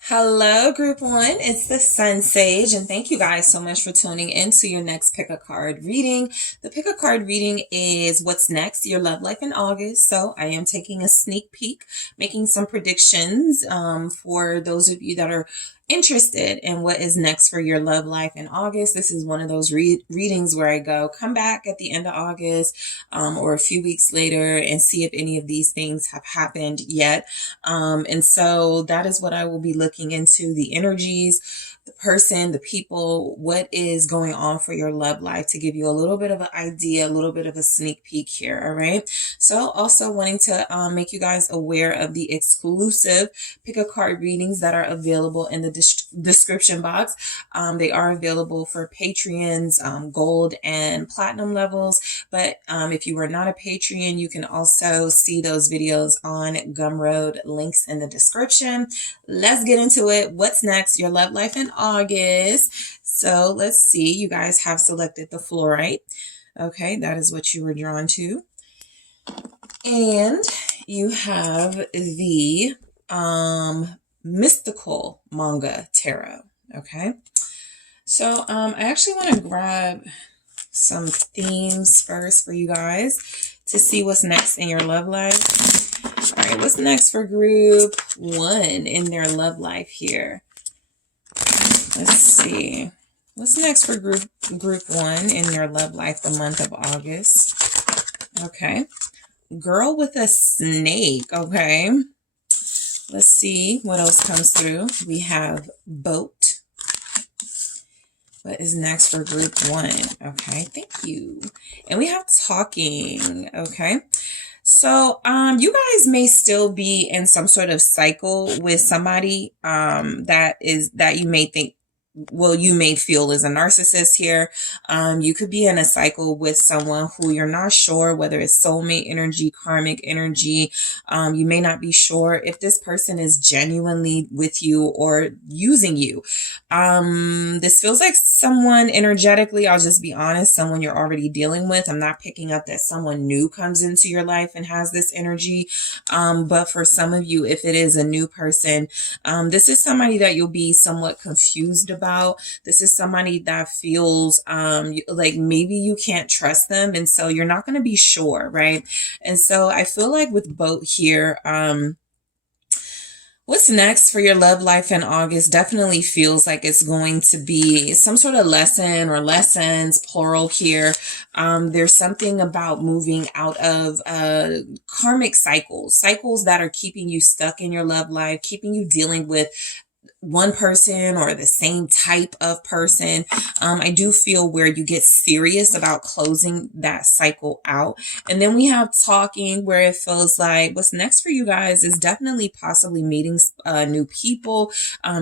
Hello, group one. It's the Sun Sage, and thank you guys so much for tuning in to your next pick a card reading. The pick a card reading is what's next, your love life in August. So I am taking a sneak peek, making some predictions for those of you that are interested in what is next for your love life in August. This is one of those readings where I go, come back at the end of August or a few weeks later and see if any of these things have happened yet. And so that is what I will be looking into, the energies, the person, the people, what is going on for your love life, to give you a little bit of an idea, a little bit of a sneak peek here. All right. So also wanting to make you guys aware of the exclusive pick a card readings that are available in the description box. They are available for Patreons, gold and platinum levels. But if you are not a Patreon, you can also see those videos on Gumroad, links in the description. Let's get into it. What's next? Your love life in August. So let's see. You guys have selected the fluorite. Okay, that is what you were drawn to. And you have the mystical manga tarot. Okay. So I actually want to grab some themes first for you guys to see what's next in your love life. All right, what's next for group one in their love life here? Let's see. What's next for group one in their love life the month of August? Okay. Girl with a snake. Okay. Let's see what else comes through. We have boat. What is next for group one? Okay, thank you. And we have talking. Okay. So you guys may still be in some sort of cycle with somebody that you may think, well, you may feel is a narcissist here. You could be in a cycle with someone who you're not sure whether it's soulmate energy, karmic energy. You may not be sure if this person is genuinely with you or using you. This feels like someone energetically, I'll just be honest, someone you're already dealing with. I'm not picking up that someone new comes into your life and has this energy. But for some of you, if it is a new person, this is somebody that you'll be somewhat confused about. This is somebody that feels like maybe you can't trust them, and so you're not going to be sure, right? And so I feel like with boat here, what's next for your love life in August definitely feels like it's going to be some sort of lesson or lessons, plural here. There's something about moving out of karmic cycles that are keeping you stuck in your love life, keeping you dealing with one person or the same type of person. I do feel where you get serious about closing that cycle out. And then we have talking, where it feels like what's next for you guys is definitely possibly meeting new people.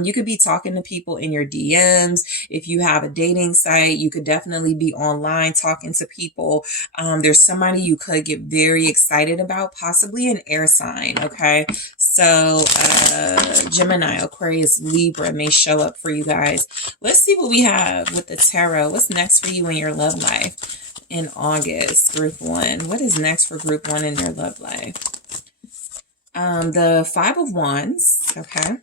You could be talking to people in your DMs. If you have a dating site, you could definitely be online talking to people. There's somebody you could get very excited about, possibly an air sign. Okay. So Gemini, Aquarius, Libra may show up for you guys. Let's see what we have with the tarot. What's next for you in your love life in August, group one? What is next for group one in their love life? The Five of Wands. Okay.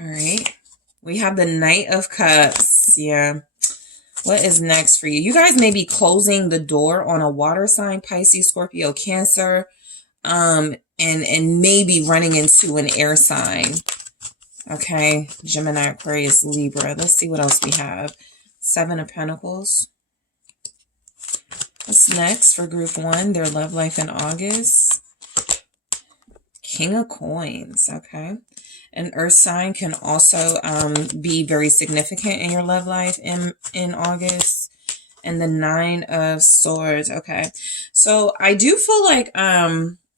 All right. We have the Knight of Cups. Yeah. What is next for you? You guys may be closing the door on a water sign, Pisces, Scorpio, Cancer. And maybe running into an air sign. Okay, Gemini, Aquarius, Libra. Let's see what else we have. Seven of Pentacles. What's next for group one, their love life in August? King of Coins. Okay. An earth sign can also be very significant in your love life in August. And the Nine of Swords. Okay. So I do feel like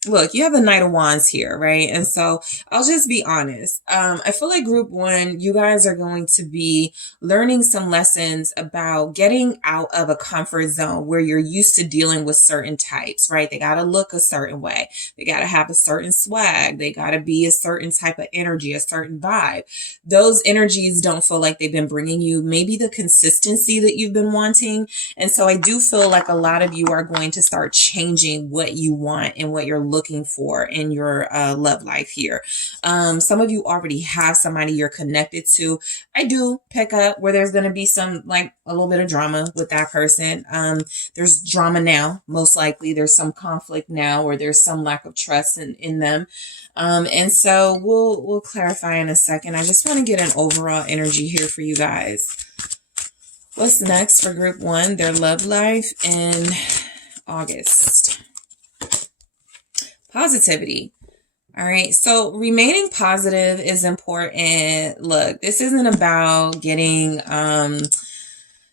look, you have the Knight of Wands here, right? And so I'll just be honest. I feel like group one, you guys are going to be learning some lessons about getting out of a comfort zone where you're used to dealing with certain types, right? They got to look a certain way. They got to have a certain swag. They got to be a certain type of energy, a certain vibe. Those energies don't feel like they've been bringing you maybe the consistency that you've been wanting. And so I do feel like a lot of you are going to start changing what you want and what you're looking for in your love life here. Some of you already have somebody you're connected to. I do pick up where there's going to be some, like, a little bit of drama with that person. There's drama now, most likely. There's some conflict now, or there's some lack of trust in them. And so we'll clarify in a second. I just want to get an overall energy here for you guys. What's next for group one? Their love life in August. Positivity. All right. So remaining positive is important. Look, this isn't about getting,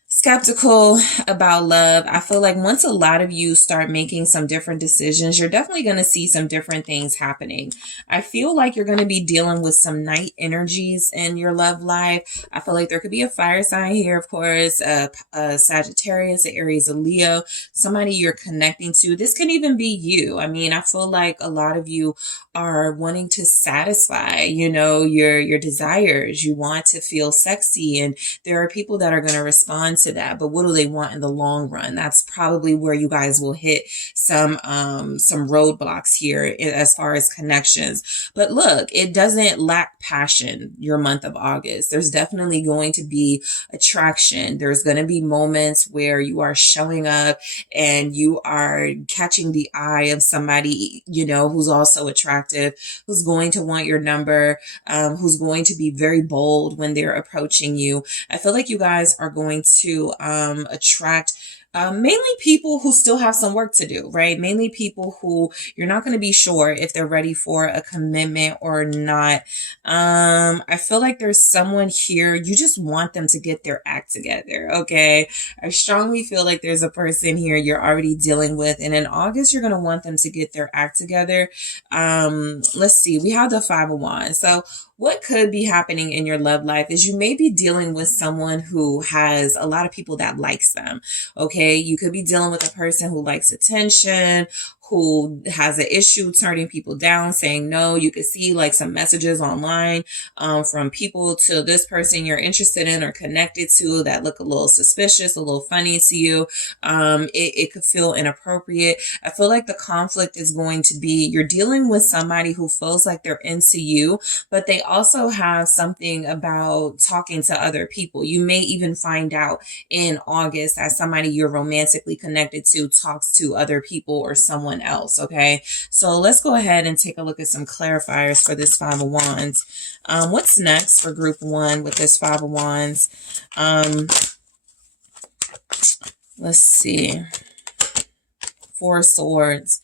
skeptical about love. I feel like once a lot of you start making some different decisions, you're definitely going to see some different things happening. I feel like you're going to be dealing with some night energies in your love life. I feel like there could be a fire sign here, of course, a Sagittarius, a Aries, a Leo, somebody you're connecting to. This can even be you. I mean, I feel like a lot of you are wanting to satisfy, your desires. You want to feel sexy, and there are people that are going to respond to that, but what do they want in the long run? That's probably where you guys will hit some roadblocks here as far as connections. But look, it doesn't lack passion, your month of August. There's definitely going to be attraction. There's going to be moments where you are showing up and you are catching the eye of somebody, who's also attractive, who's going to want your number, who's going to be very bold when they're approaching you. I feel like you guys are going to attract mainly people who still have some work to do, right? Mainly people who you're not going to be sure if they're ready for a commitment or not. I feel like there's someone here, you just want them to get their act together, okay? I strongly feel like there's a person here you're already dealing with, and in August, you're going to want them to get their act together. Let's see, we have the Five of Wands. So what could be happening in your love life is you may be dealing with someone who has a lot of people that likes them, okay? You could be dealing with a person who likes attention, who has an issue turning people down, saying no. You could see like some messages online from people to this person you're interested in or connected to that look a little suspicious, a little funny to you. It could feel inappropriate. I feel like the conflict is going to be you're dealing with somebody who feels like they're into you, but they also have something about talking to other people. You may even find out in August that somebody you're romantically connected to talks to other people or someone else. Okay, so let's go ahead and take a look at some clarifiers for this Five of Wands. What's next for group one with this Five of Wands? Let's see. Four of Swords.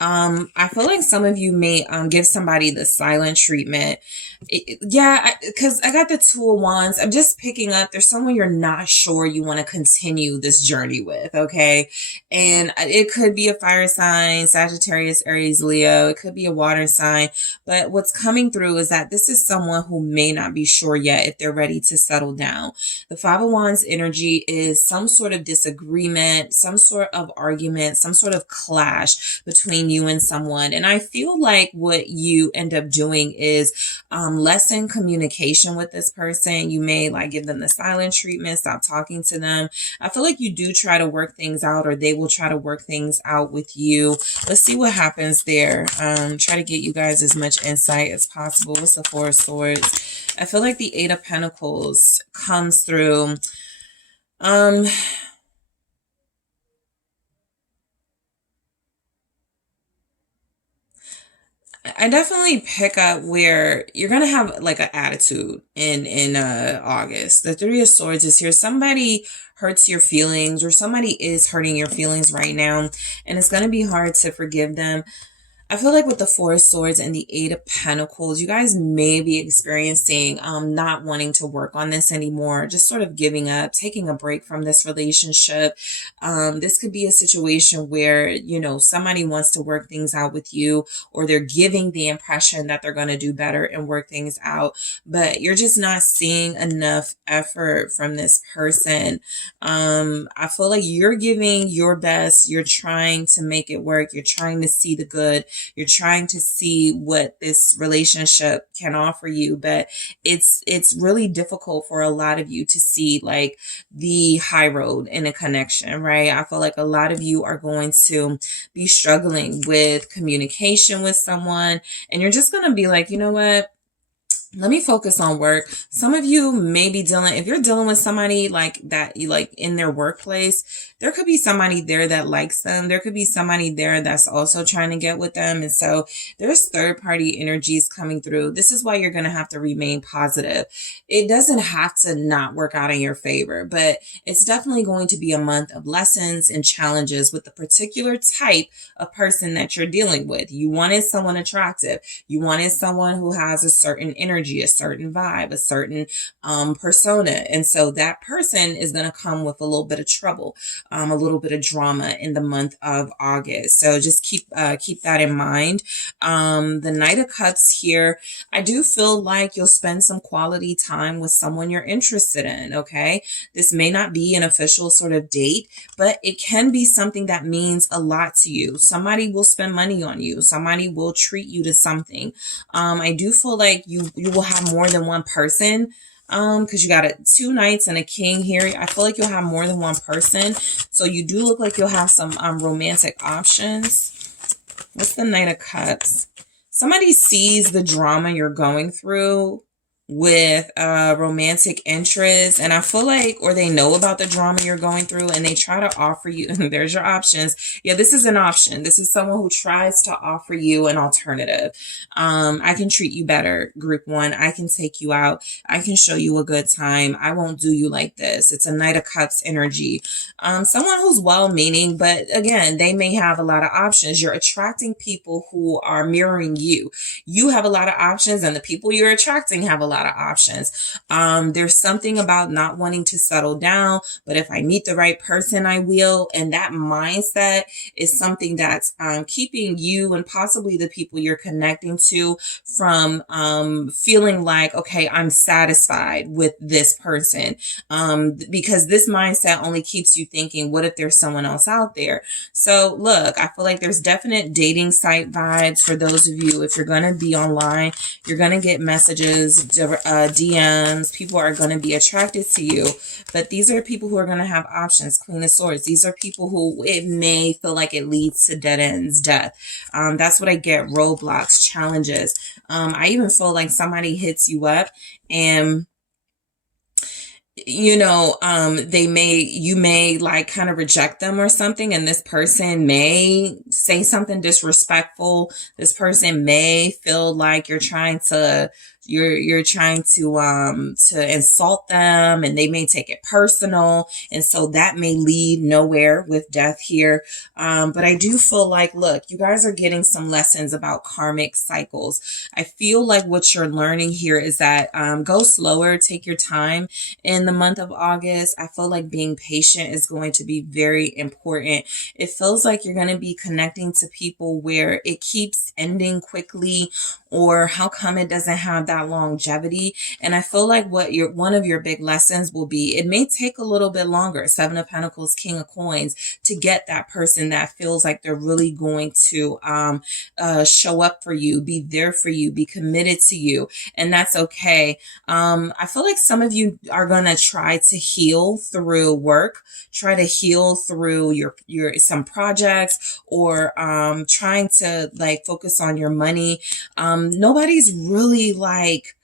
I feel like some of you may give somebody the silent treatment. Because I got the Two of Wands. I'm just picking up there's someone you're not sure you want to continue this journey with, okay? And it could be a fire sign, Sagittarius, Aries, Leo. It could be a water sign. But what's coming through is that this is someone who may not be sure yet if they're ready to settle down. The Five of Wands energy is some sort of disagreement, some sort of argument, some sort of clash between you and someone. And I feel like what you end up doing is lessen communication with this person. You may like give them the silent treatment, stop talking to them. I feel like you do try to work things out, or they will try to work things out with you. Let's see what happens there. Try to get you guys as much insight as possible. What's the Four of Swords? I feel like the Eight of Pentacles comes through. I definitely pick up where you're going to have like an attitude in August. The Three of Swords is here. Somebody hurts your feelings, or somebody is hurting your feelings right now, and it's going to be hard to forgive them. I feel like with the Four of Swords and the Eight of Pentacles, you guys may be experiencing not wanting to work on this anymore, just sort of giving up, taking a break from this relationship. This could be a situation where, somebody wants to work things out with you, or they're giving the impression that they're going to do better and work things out, but you're just not seeing enough effort from this person. I feel like you're giving your best. You're trying to make it work. You're trying to see the good You're trying to see what this relationship can offer you, but it's really difficult for a lot of you to see like the high road in a connection, right? I feel like a lot of you are going to be struggling with communication with someone, and you're just going to be like, you know what? Let me focus on work. Some of you may be dealing, if you're dealing with somebody like that, you like in their workplace, there could be somebody there that likes them. There could be somebody there that's also trying to get with them. And so there's third party energies coming through. This is why you're going to have to remain positive. It doesn't have to not work out in your favor, but it's definitely going to be a month of lessons and challenges with the particular type of person that you're dealing with. You wanted someone attractive. You wanted someone who has a certain energy, a certain vibe, a certain persona. And so that person is going to come with a little bit of trouble, a little bit of drama in the month of August. So just keep that in mind. The Knight of Cups here, I do feel like you'll spend some quality time with someone you're interested in, okay? This may not be an official sort of date, but it can be something that means a lot to you. Somebody will spend money on you. Somebody will treat you to something. I do feel like you will have more than one person, because you got two knights and a king here. I feel like you'll have more than one person. So you do look like you'll have some romantic options. What's the Knight of Cups? Somebody sees the drama you're going through with romantic interest, and I feel like, or they know about the drama you're going through, and they try to offer you, there's your options. Yeah, this is an option. This is someone who tries to offer you an alternative. I can treat you better, group one. I can take you out. I can show you a good time. I won't do you like this. It's a Knight of Cups energy. Someone who's well-meaning, but again, they may have a lot of options. You're attracting people who are mirroring you. You have a lot of options, and the people you're attracting have a lot of options. There's something about not wanting to settle down, but if I meet the right person, I will. And that mindset is something that's keeping you and possibly the people you're connecting to from feeling like, okay, I'm satisfied with this person. Because this mindset only keeps you thinking, what if there's someone else out there? So look, I feel like there's definite dating site vibes for those of you. If you're going to be online, you're going to get messages, DMs. People are going to be attracted to you, but these are people who are going to have options. Queen of Swords. These are people who it may feel like it leads to dead ends, death. That's what I get. Roadblocks, challenges. I even feel like somebody hits you up and you may like kind of reject them or something, and this person may say something disrespectful. This person may feel like you're trying to insult them, and they may take it personal, and so that may lead nowhere with death here. But I do feel like, look, you guys are getting some lessons about karmic cycles. I feel like what you're learning here is that go slower, take your time in the month of August. I feel like being patient is going to be very important. It feels like you're going to be connecting to people where it keeps ending quickly, or how come it doesn't have that longevity. And I feel like one of your big lessons will be, it may take a little bit longer, Seven of Pentacles, King of Coins, to get that person that feels like they're really going to show up for you, be there for you, be committed to you. And that's okay. I feel like some of you are going to try to heal through work, try to heal through your some projects, or trying to like focus on your money. Nobody's really like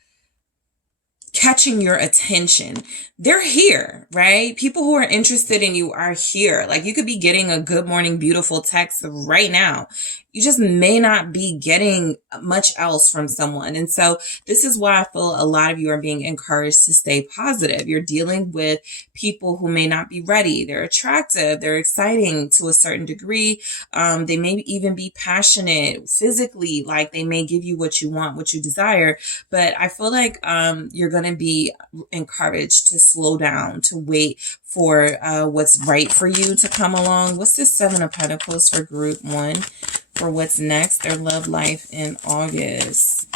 catching your attention. They're here, right? People who are interested in you are here. Like, you could be getting a good morning, beautiful text right now. You just may not be getting much else from someone. And so this is why I feel a lot of you are being encouraged to stay positive. You're dealing with people who may not be ready. They're attractive. They're exciting to a certain degree. They may even be passionate physically. Like, they may give you what you want, what you desire. But I feel like you're going to be encouraged to slow down, to wait for what's right for you to come along. What's this Seven of Pentacles for group one? For what's next, their love life in August.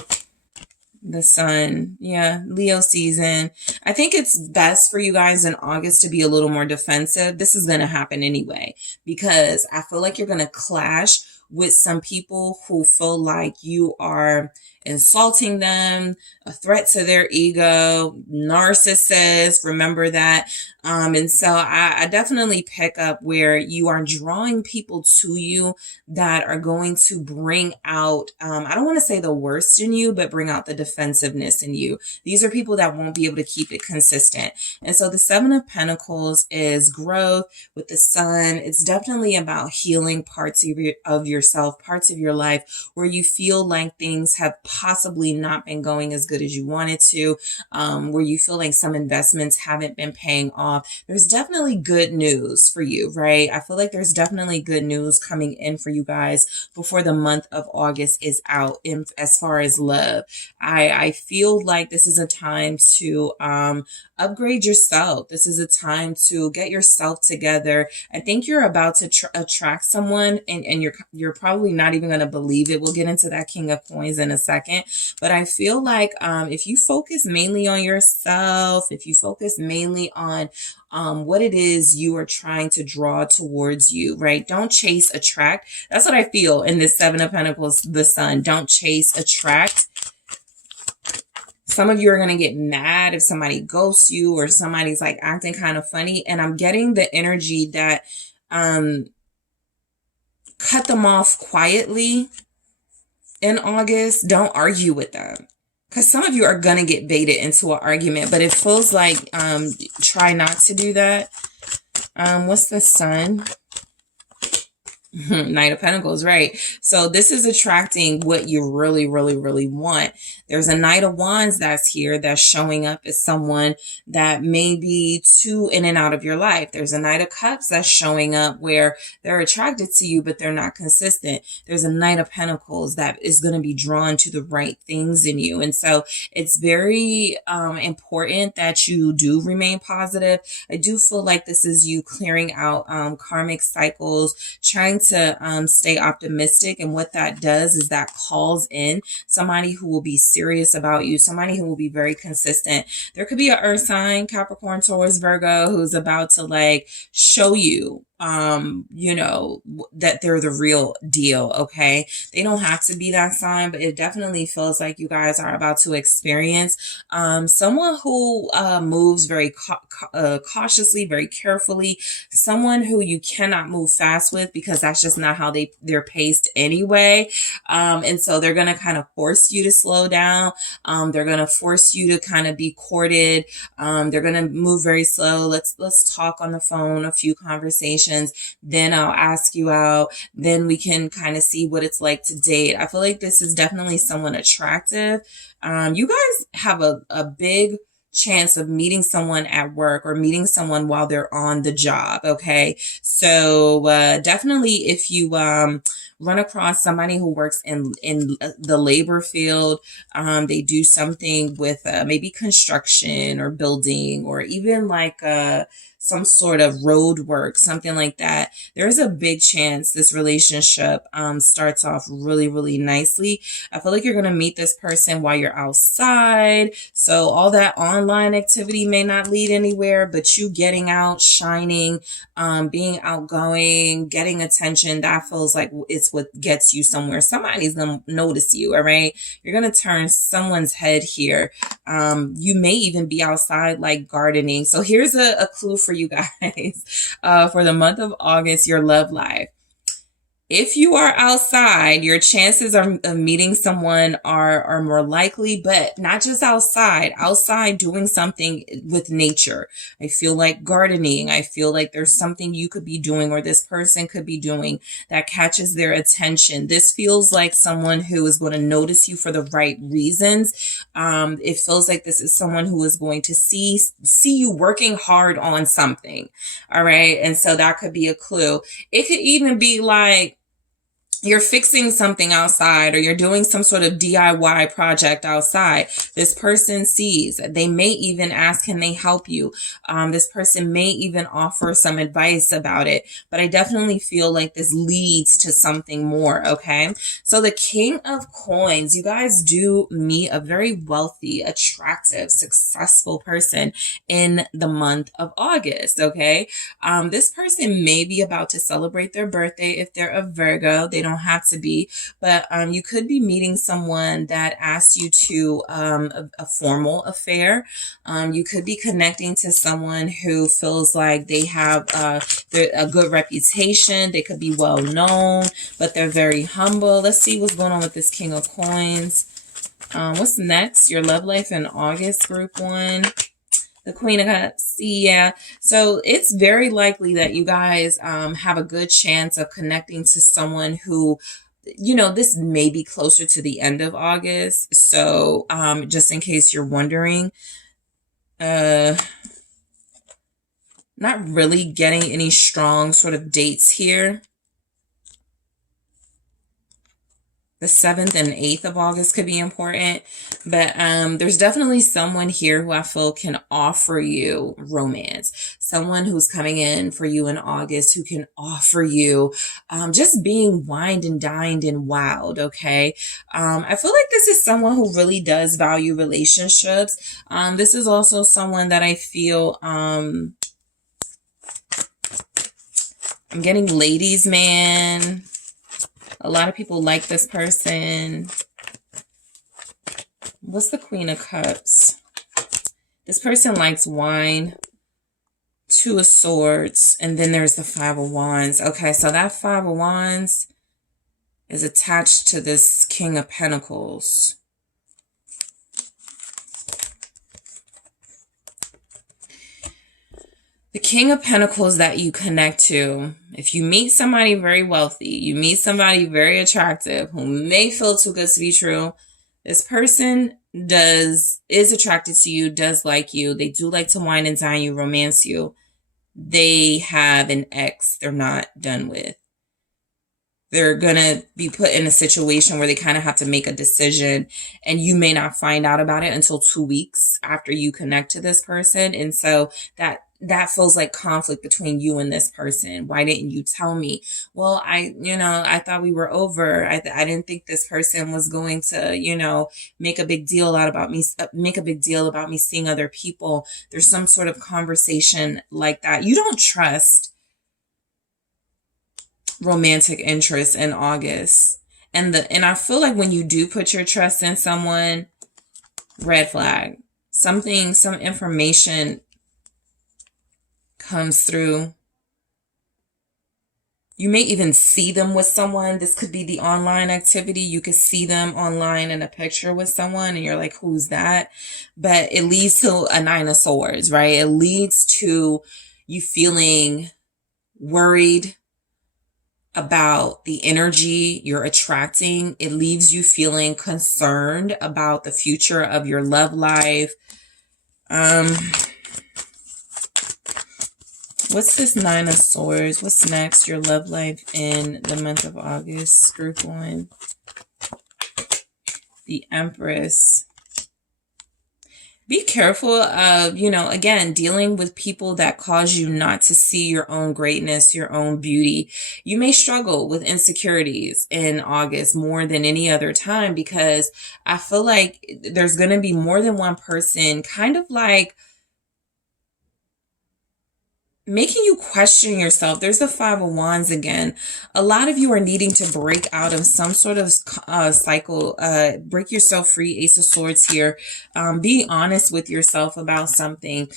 The Sun. Yeah, Leo season. I think it's best for you guys in August to be a little more defensive. This is going to happen anyway, because I feel like you're going to clash with some people who feel like you are insulting them, a threat to their ego, narcissist, remember that. And so I definitely pick up where you are drawing people to you that are going to bring out, I don't want to say the worst in you, but bring out the defensiveness in you. These are people that won't be able to keep it consistent. And so the Seven of Pentacles is growth with the Sun. It's definitely about healing parts of yourself, parts of your life where you feel like things have possibly not been going as good as you wanted to, where you feel like some investments haven't been paying off. There's definitely good news for you, right? I feel like there's definitely good news coming in for you guys before the month of August is out as far as love. I feel like this is a time to upgrade yourself. This is a time to get yourself together. I think you're about to attract someone, and you're probably not even going to believe it. We'll get into that King of Coins in a second. But I feel like if you focus mainly on yourself, if you focus mainly on what it is you are trying to draw towards you, right? Don't chase, attract. That's what I feel in this Seven of Pentacles, the Sun. Don't chase, attract. Some of you are going to get mad if somebody ghosts you or somebody's like acting kind of funny. And I'm getting the energy that cut them off quietly in August. Don't argue with them. Because some of you are going to get baited into an argument, but it feels like try not to do that. What's the Sun? Knight of Pentacles, right? So this is attracting what you really, really, really want. There's a Knight of Wands that's here that's showing up as someone that may be too in and out of your life. There's a Knight of Cups that's showing up where they're attracted to you, but they're not consistent. There's a Knight of Pentacles that is going to be drawn to the right things in you. And so it's very important that you do remain positive. I do feel like this is you clearing out karmic cycles, trying to stay optimistic. And what that does is that calls in somebody who will be serious about you, somebody who will be very consistent. There could be an earth sign, Capricorn, Taurus, Virgo, who's about to like show you you know, that they're the real deal. Okay. They don't have to be that sign, but it definitely feels like you guys are about to experience, someone who, moves very cautiously, very carefully, someone who you cannot move fast with because that's just not how they're paced anyway. And so they're going to kind of force you to slow down. They're going to force you to kind of be courted. They're going to move very slow. Let's talk on the phone, a few conversations. Then I'll ask you out. Then we can kind of see what it's like to date. I feel like this is definitely someone attractive. You guys have a big chance of meeting someone at work or meeting someone while they're on the job. Okay. So, definitely if you, run across somebody who works in the labor field, they do something with, maybe construction or building or even like, some sort of road work, something like that. There's a big chance this relationship starts off really, really nicely. I feel like you're going to meet this person while you're outside. So all that online activity may not lead anywhere, but you getting out, shining, being outgoing, getting attention, that feels like it's what gets you somewhere. Somebody's going to notice you, all right? You're going to turn someone's head here. You may even be outside like gardening. So here's a clue for you guys for the month of August, your love life. If you are outside, your chances of meeting someone are more likely, but not just outside doing something with nature. I feel like gardening. I feel like there's something you could be doing or this person could be doing that catches their attention. This feels like someone who is going to notice you for the right reasons. It feels like this is someone who is going to see you working hard on something. All right. And so that could be a clue. It could even be like, you're fixing something outside or you're doing some sort of DIY project outside. This person sees. They may even ask, can they help you? This person may even offer some advice about it. But I definitely feel like this leads to something more, okay? So the King of Coins, you guys do meet a very wealthy, attractive, successful person in the month of August, okay? This person may be about to celebrate their birthday if they're a Virgo. They don't don't have to be, but you could be meeting someone that asks you to a formal affair. You could be connecting to someone who feels like they have a good reputation. They could be well known, but they're very humble. Let's see what's going on with this King of Coins. What's next? Your love life in August, group 1. The Queen of Cups. Yeah. So it's very likely that you guys have a good chance of connecting to someone who, you know, this may be closer to the end of August. So just in case you're wondering, not really getting any strong sort of dates here. The 7th and 8th of August could be important, but there's definitely someone here who I feel can offer you romance. Someone who's coming in for you in August who can offer you just being wined and dined and wowed, okay? I feel like this is someone who really does value relationships. This is also someone that I feel... I'm getting ladies' man. A lot of people like this person. What's the Queen of Cups? This person likes wine. 2 of Swords. And then there's the 5 of Wands. Okay, so that 5 of Wands is attached to this King of Pentacles. The King of Pentacles that you connect to, if you meet somebody very wealthy, you meet somebody very attractive who may feel too good to be true, this person is attracted to you, does like you. They do like to wine and dine you, romance you. They have an ex they're not done with. They're going to be put in a situation where they kind of have to make a decision, and you may not find out about it until 2 weeks after you connect to this person. And so that feels like conflict between you and this person. Why didn't you tell me? Well, I thought we were over. I didn't think this person was going to, make a big deal about me seeing other people. There's some sort of conversation like that. You don't trust romantic interest in August. And I feel like when you do put your trust in someone, red flag. Some information comes through. You may even see them with someone. This could be the online activity. You could see them online in a picture with someone and you're like, who's that? But it leads to a 9 of Swords, right? It leads to you feeling worried about the energy you're attracting. It leaves you feeling concerned about the future of your love life. What's this 9 of Swords? What's next? Your love life in the month of August, group 1. The Empress. Be careful of, again, dealing with people that cause you not to see your own greatness, your own beauty. You may struggle with insecurities in August more than any other time, because I feel like there's going to be more than one person kind of like making you question yourself. There's the 5 of Wands again. A lot of you are needing to break out of some sort of cycle, break yourself free. Ace of Swords here. Be honest with yourself about something.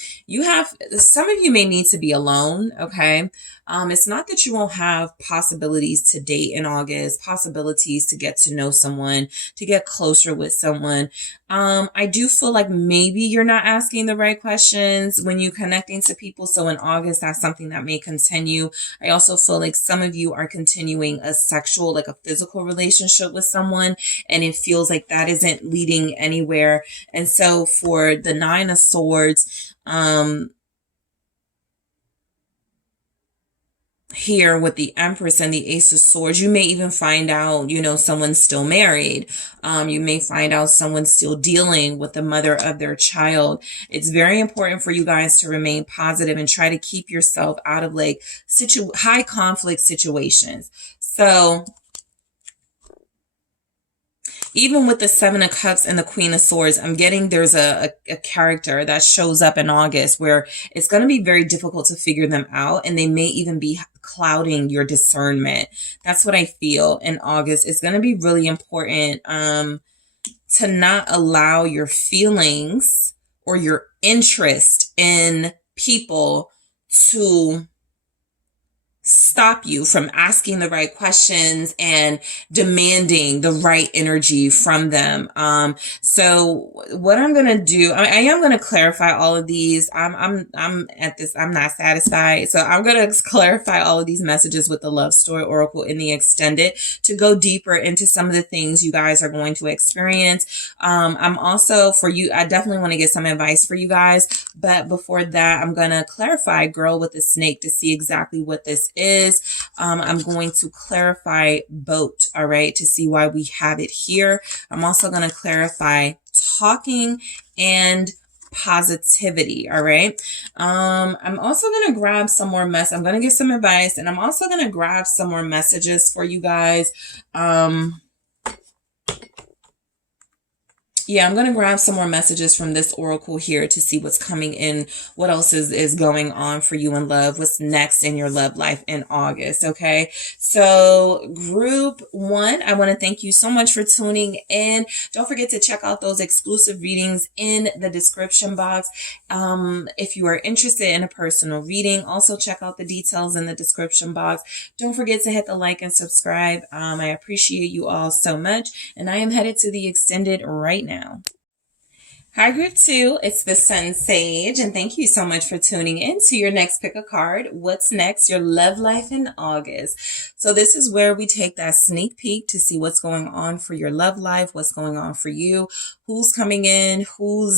Some of you may need to be alone, okay? It's not that you won't have possibilities to date in August, possibilities to get to know someone, to get closer with someone. I do feel like maybe you're not asking the right questions when you're connecting to people. So in August, that's something that may continue. I also feel like some of you are continuing a sexual, like a physical relationship with someone, and it feels like that isn't leading anywhere. And so for the 9 of Swords, here with the Empress and the Ace of Swords, you may even find out, someone's still married. You may find out someone's still dealing with the mother of their child. It's very important for you guys to remain positive and try to keep yourself out of like high conflict situations. So even with the Seven of Cups and the Queen of Swords, I'm getting there's a character that shows up in August where it's going to be very difficult to figure them out, and they may even be clouding your discernment. That's what I feel in August. It's going to be really important to not allow your feelings or your interest in people to stop you from asking the right questions and demanding the right energy from them. So what I'm going to do, I am going to clarify all of these. I'm not satisfied. So I'm going to clarify all of these messages with the Love Story Oracle in the extended to go deeper into some of the things you guys are going to experience. I'm also for you, I definitely want to get some advice for you guys, but before that, I'm going to clarify Girl with the Snake to see exactly what this is. I'm going to clarify boat, all right, to see why we have it here. I'm also going to clarify talking and positivity, all right. I'm also going to grab some more I'm going to get some advice, and I'm also going to grab some more messages for you guys. Yeah, I'm going to grab some more messages from this oracle here to see what's coming in, what else is going on for you in love, what's next in your love life in August, okay? So group 1, I want to thank you so much for tuning in. Don't forget to check out those exclusive readings in the description box. If you are interested in a personal reading, also check out the details in the description box. Don't forget to hit the like and subscribe. I appreciate you all so much, and I am headed to the extended right now. Hi, group 2. It's the SunSage, and thank you so much for tuning in to your next pick a card. What's next? Your love life in August. So this is where we take that sneak peek to see what's going on for your love life, what's going on for you, who's coming in, who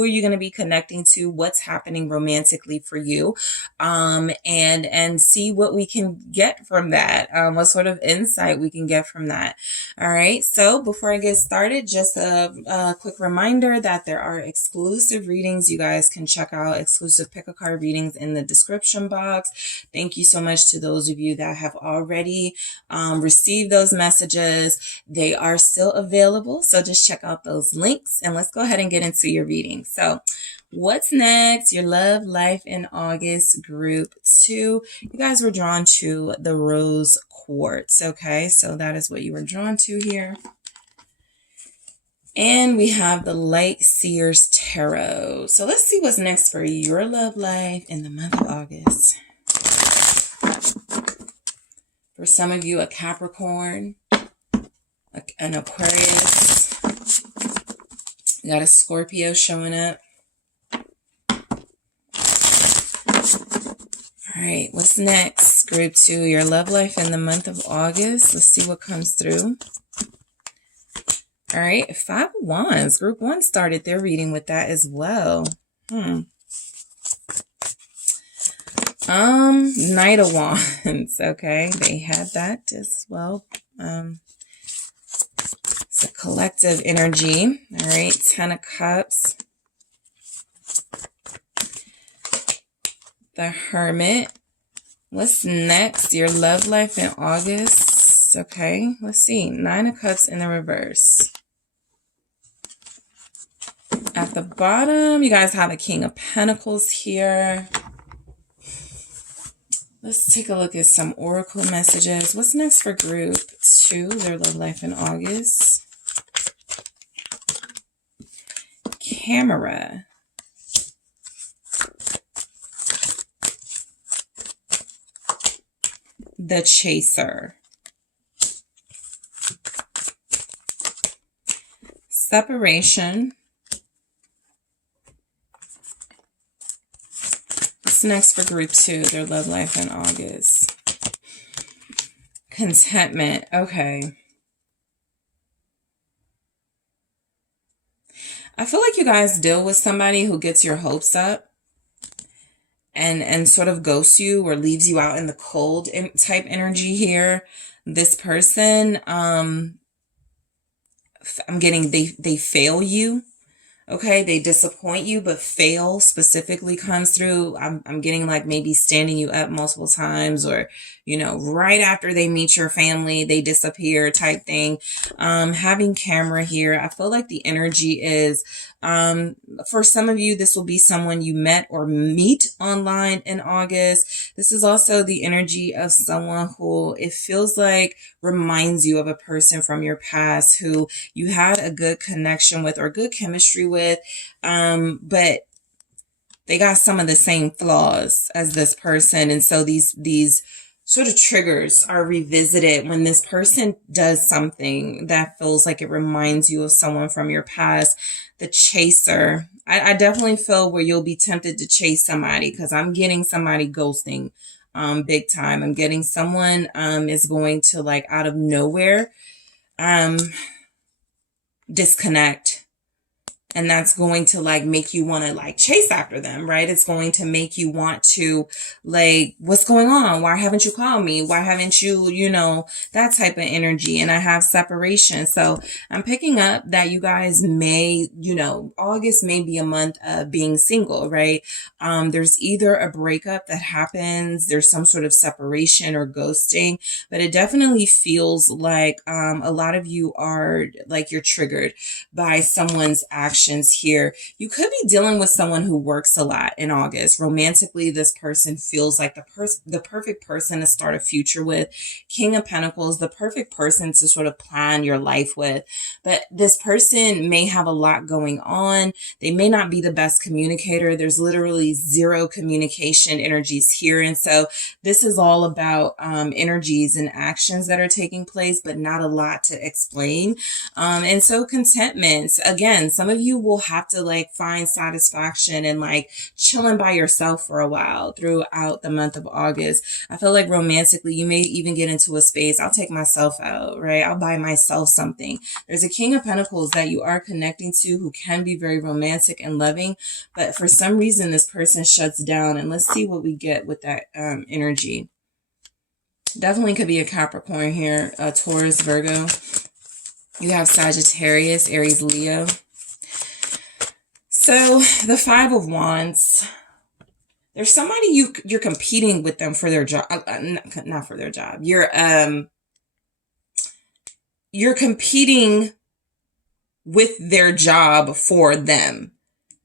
are you going to be connecting to, what's happening romantically for you, and see what we can get from that, what sort of insight we can get from that. All right. So before I get started, just a quick reminder that there are exclusive readings. You guys can check out exclusive pick a card readings in the description box. Thank you so much to those of you that have already received those messages. They are still available, so just check out those links, and let's go ahead and get into your reading. So what's next? Your love life in August, group 2. You guys were drawn to the rose quartz, okay? So that is what you were drawn to here. And we have the Light Seers Tarot. So let's see what's next for your love life in the month of August. For some of you, a Capricorn, an Aquarius. You got a Scorpio showing up. All right, what's next? Group 2, your love life in the month of August. Let's see what comes through. All right, 5 of Wands. Group 1 started their reading with that as well. Knight of Wands. Okay, they had that as well. It's a collective energy. All right, 10 of Cups. The Hermit. What's next? Your love life in August. Okay, let's see. 9 of Cups in the reverse. At the bottom, you guys have a King of Pentacles here. Let's take a look at some oracle messages. What's next for group 2, their love life in August? Camera. The Chaser. Separation. What's next for group 2, their love life in August? Contentment. Okay. I feel like you guys deal with somebody who gets your hopes up and sort of ghosts you or leaves you out in the cold type energy here. This person, I'm getting they fail you. Okay, they disappoint you, but fail specifically comes through. I'm getting like maybe standing you up multiple times, or, you know, right after they meet your family, they disappear type thing. Having camera here, I feel like the energy is, for some of you, this will be someone you met or meet online in August. This is also the energy of someone who it feels like reminds you of a person from your past who you had a good connection with or good chemistry with, but they got some of the same flaws as this person. And so these sort of triggers are revisited when this person does something that feels like it reminds you of someone from your past. The chaser. I definitely feel where you'll be tempted to chase somebody, because I'm getting somebody ghosting big time. I'm getting someone is going to, like, out of nowhere disconnect. And that's going to, like, make you want to, like, chase after them, right? It's going to make you want to, like, what's going on? Why haven't you called me? Why haven't you, you know, that type of energy. And I have separation. So I'm picking up that you guys may, you know, August may be a month of being single, right? There's either a breakup that happens, there's some sort of separation or ghosting, but it definitely feels like a lot of you are, like, you're triggered by someone's actions here. You could be dealing with someone who works a lot in August. Romantically, this person feels like the perfect person to start a future with. King of Pentacles, the perfect person to sort of plan your life with. But this person may have a lot going on. They may not be the best communicator. There's literally zero communication energies here. And so this is all about energies and actions that are taking place, but not a lot to explain. And so contentment, again, some of you will have to, like, find satisfaction and, like, chilling by yourself for a while throughout the month of August. I feel like romantically, you may even get into a space, I'll take myself out, right? I'll buy myself something. There's a King of Pentacles that you are connecting to who can be very romantic and loving, but for some reason, this person shuts down. And let's see what we get with that energy. Definitely could be a Capricorn here, a Taurus, Virgo. You have Sagittarius, Aries, Leo. So the Five of Wands, there's somebody you're competing with them for their job, not for their job. You're competing with their job for them.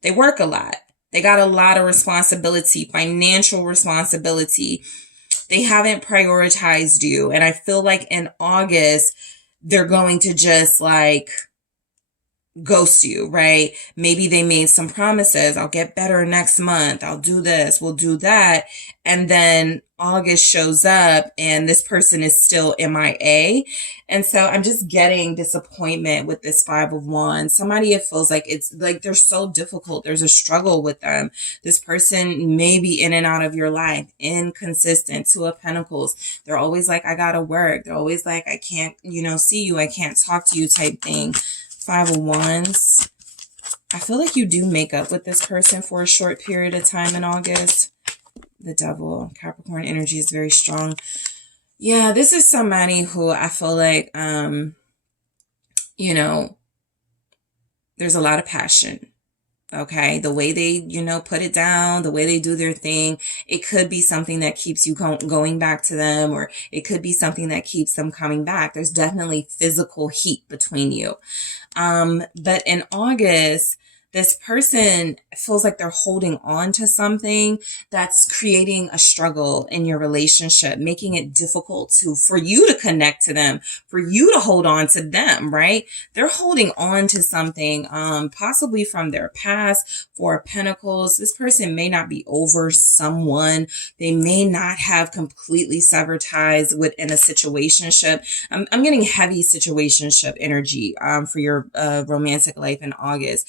They work a lot. They got a lot of responsibility, financial responsibility. They haven't prioritized you. And I feel like in August, they're going to just, like, ghost you, right? Maybe they made some promises. I'll get better next month. I'll do this. We'll do that. And then August shows up and this person is still MIA. And so I'm just getting disappointment with this Five of Wands. Somebody, it feels like it's like they're so difficult. There's a struggle with them. This person may be in and out of your life, inconsistent. Two of Pentacles. They're always like, I gotta work. They're always like, I can't, you know, see you. I can't talk to you type thing. Five of Wands. I feel like you do make up with this person for a short period of time in August. The Devil. Capricorn energy is very strong. Yeah, this is somebody who I feel like, you know, there's a lot of passion. Okay, the way they, you know, put it down, the way they do their thing, it could be something that keeps you going back to them, or it could be something that keeps them coming back. There's definitely physical heat between you. But in August, this person feels like they're holding on to something that's creating a struggle in your relationship, making it difficult for you to connect to them, for you to hold on to them, right? They're holding on to something, possibly from their past. Four of Pentacles. This person may not be over someone. They may not have completely severed ties within a situationship. I'm getting heavy situationship energy, for your, romantic life in August.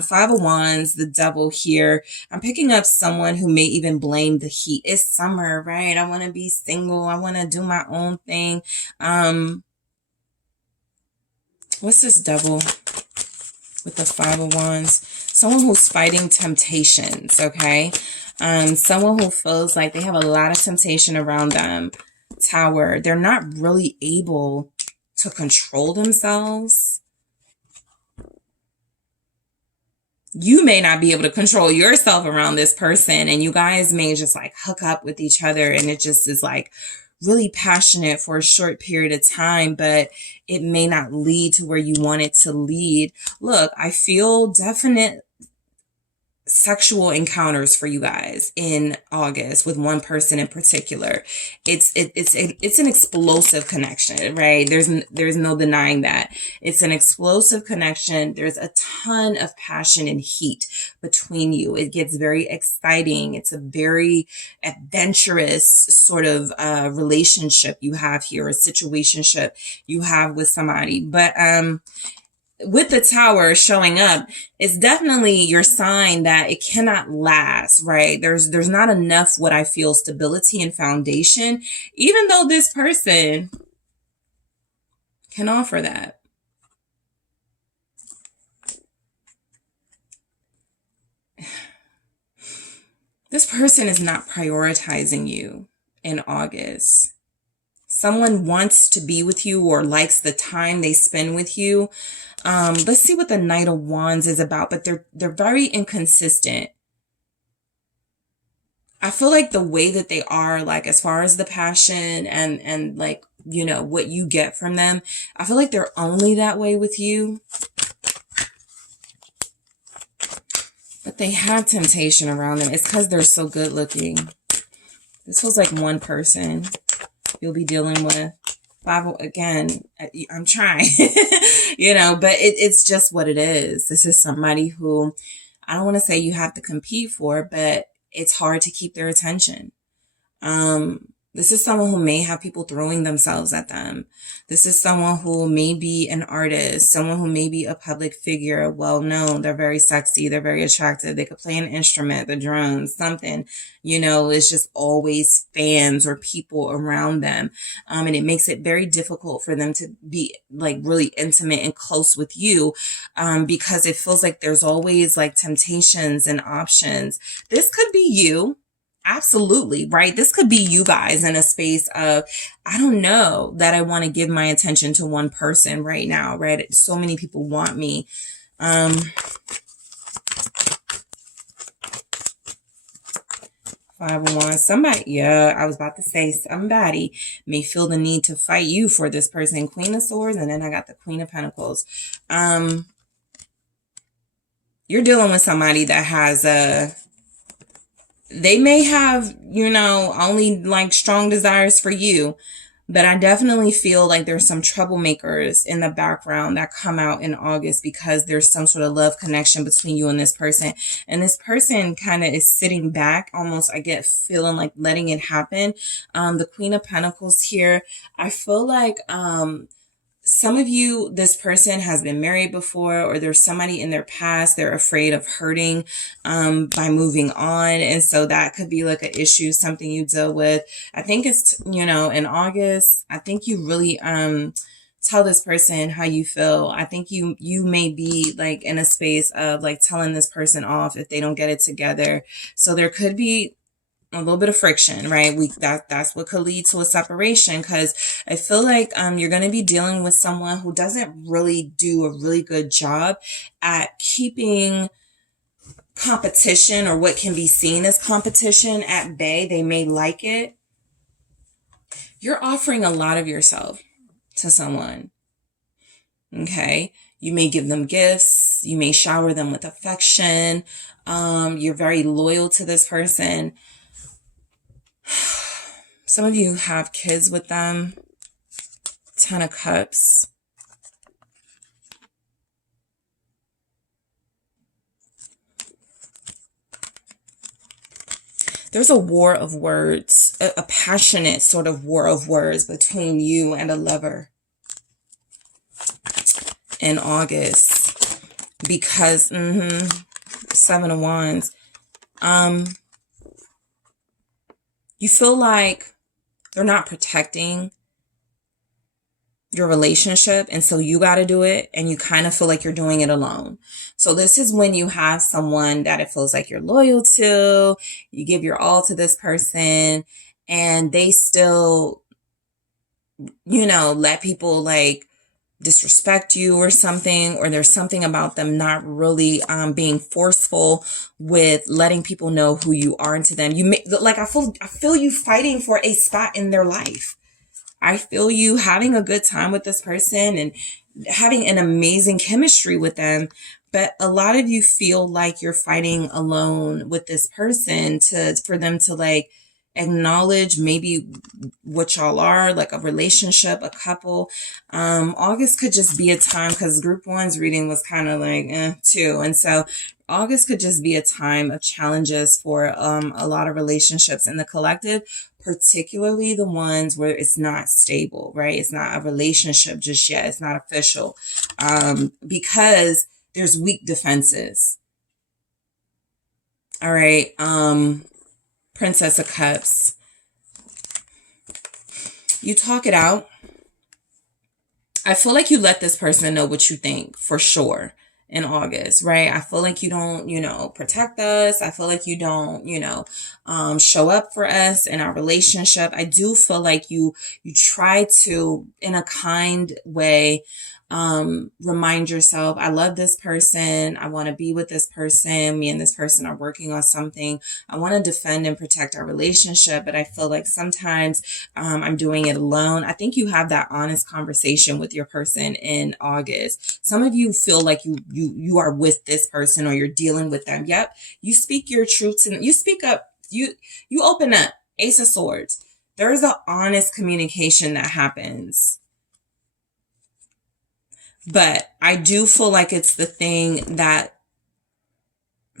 Five of Wands, the Devil here. I'm picking up someone who may even blame the heat. It's summer, right? I want to be single. I want to do my own thing. What's this Devil with the Five of Wands? Someone who's fighting temptations, okay? Someone who feels like they have a lot of temptation around them. Tower. They're not really able to control themselves. you may not be able to control yourself around this person, and you guys may just like hook up with each other, and it just is like really passionate for a short period of time, but it may not lead to where you want it to lead. Look, I feel definite sexual encounters for you guys in August with one person in particular. It's an explosive connection, right? There's no denying that. It's an explosive connection. There's a ton of passion and heat between you. It gets very exciting. It's a very adventurous sort of relationship you have here, a situationship you have with somebody. But with the Tower showing up, it's definitely your sign that it cannot last, right? There's not enough, what I feel, stability and foundation, even though this person can offer that. This person is not prioritizing you in August. Someone wants to be with you or likes the time they spend with you. Let's see what the Knight of Wands is about, but they're very inconsistent. I feel like the way that they are, like as far as the passion and like, you know, what you get from them, I feel like they're only that way with you. But they have temptation around them. It's because they're so good looking. This feels like one person you'll be dealing with. Again, I'm trying, you know, but it's just what it is. This is somebody who I don't want to say you have to compete for, but it's hard to keep their attention. This is someone who may have people throwing themselves at them. This is someone who may be an artist, someone who may be a public figure, well known. They're very sexy. They're very attractive. They could play an instrument, the drums, something, you know, it's just always fans or people around them. And it makes it very difficult for them to be like really intimate and close with you, because it feels like there's always like temptations and options. This could be you. Absolutely, right? This could be you guys in a space of, I don't know that I want to give my attention to one person right now, right? So many people want me. Five of Wands. Somebody, yeah, I was about to say somebody may feel the need to fight you for this person. Queen of Swords, and then I got the Queen of Pentacles. You're dealing with somebody that has they may have, you know, only like strong desires for you, but I definitely feel like there's some troublemakers in the background that come out in August because there's some sort of love connection between you and this person. And this person kind of is sitting back, almost, I get feeling like letting it happen. The Queen of Pentacles here, I feel like, some of you, this person has been married before, or there's somebody in their past they're afraid of hurting by moving on. And so that could be like an issue, something you deal with. I think it's, you know, in August, I think you really tell this person how you feel. I think you may be like in a space of like telling this person off if they don't get it together. So there could be a little bit of friction, right? That's what could lead to a separation, because I feel like you're going to be dealing with someone who doesn't really do a really good job at keeping competition, or what can be seen as competition, at bay. They may like it. You're offering a lot of yourself to someone. Okay? You may give them gifts. You may shower them with affection. You're very loyal to this person. Some of you have kids with them. 10 of Cups. There's a war of words, a passionate sort of war of words between you and a lover in August. Because, 7 of Wands. You feel like they're not protecting your relationship, and so you got to do it, and you kind of feel like you're doing it alone. So this is when you have someone that it feels like you're loyal to, you give your all to this person, and they still, you know, let people like disrespect you or something, or there's something about them not really being forceful with letting people know who you are to them. You may, like, I feel you fighting for a spot in their life. I feel you having a good time with this person and having an amazing chemistry with them. But a lot of you feel like you're fighting alone with this person for them to like acknowledge maybe what y'all are, like a relationship, a couple. August could just be a time, because group one's reading was kind of like too. And so August could just be a time of challenges for a lot of relationships in the collective, particularly the ones where it's not stable, right? It's not a relationship just yet. It's not official, because there's weak defenses. All right. Princess of Cups. You talk it out. I feel like you let this person know what you think for sure in August, right? I feel like you don't, protect us. I feel like you don't, show up for us in our relationship. I do feel like you try to, in a kind way, remind yourself, I love this person. I want to be with this person. Me and this person are working on something. I want to defend and protect our relationship, but I feel like sometimes I'm doing it alone. I think you have that honest conversation with your person in August. Some of you feel like you are with this person or you're dealing with them. Yep. You speak your truths and you speak up. You open up. Ace of Swords. There is an honest communication that happens. But I do feel like it's the thing that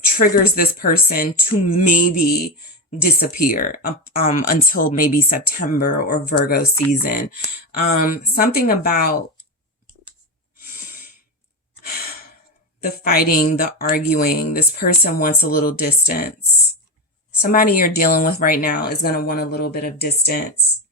triggers this person to maybe disappear until maybe September or Virgo season. Something about the fighting, the arguing. This person wants a little distance. Somebody you're dealing with right now is going to want a little bit of distance.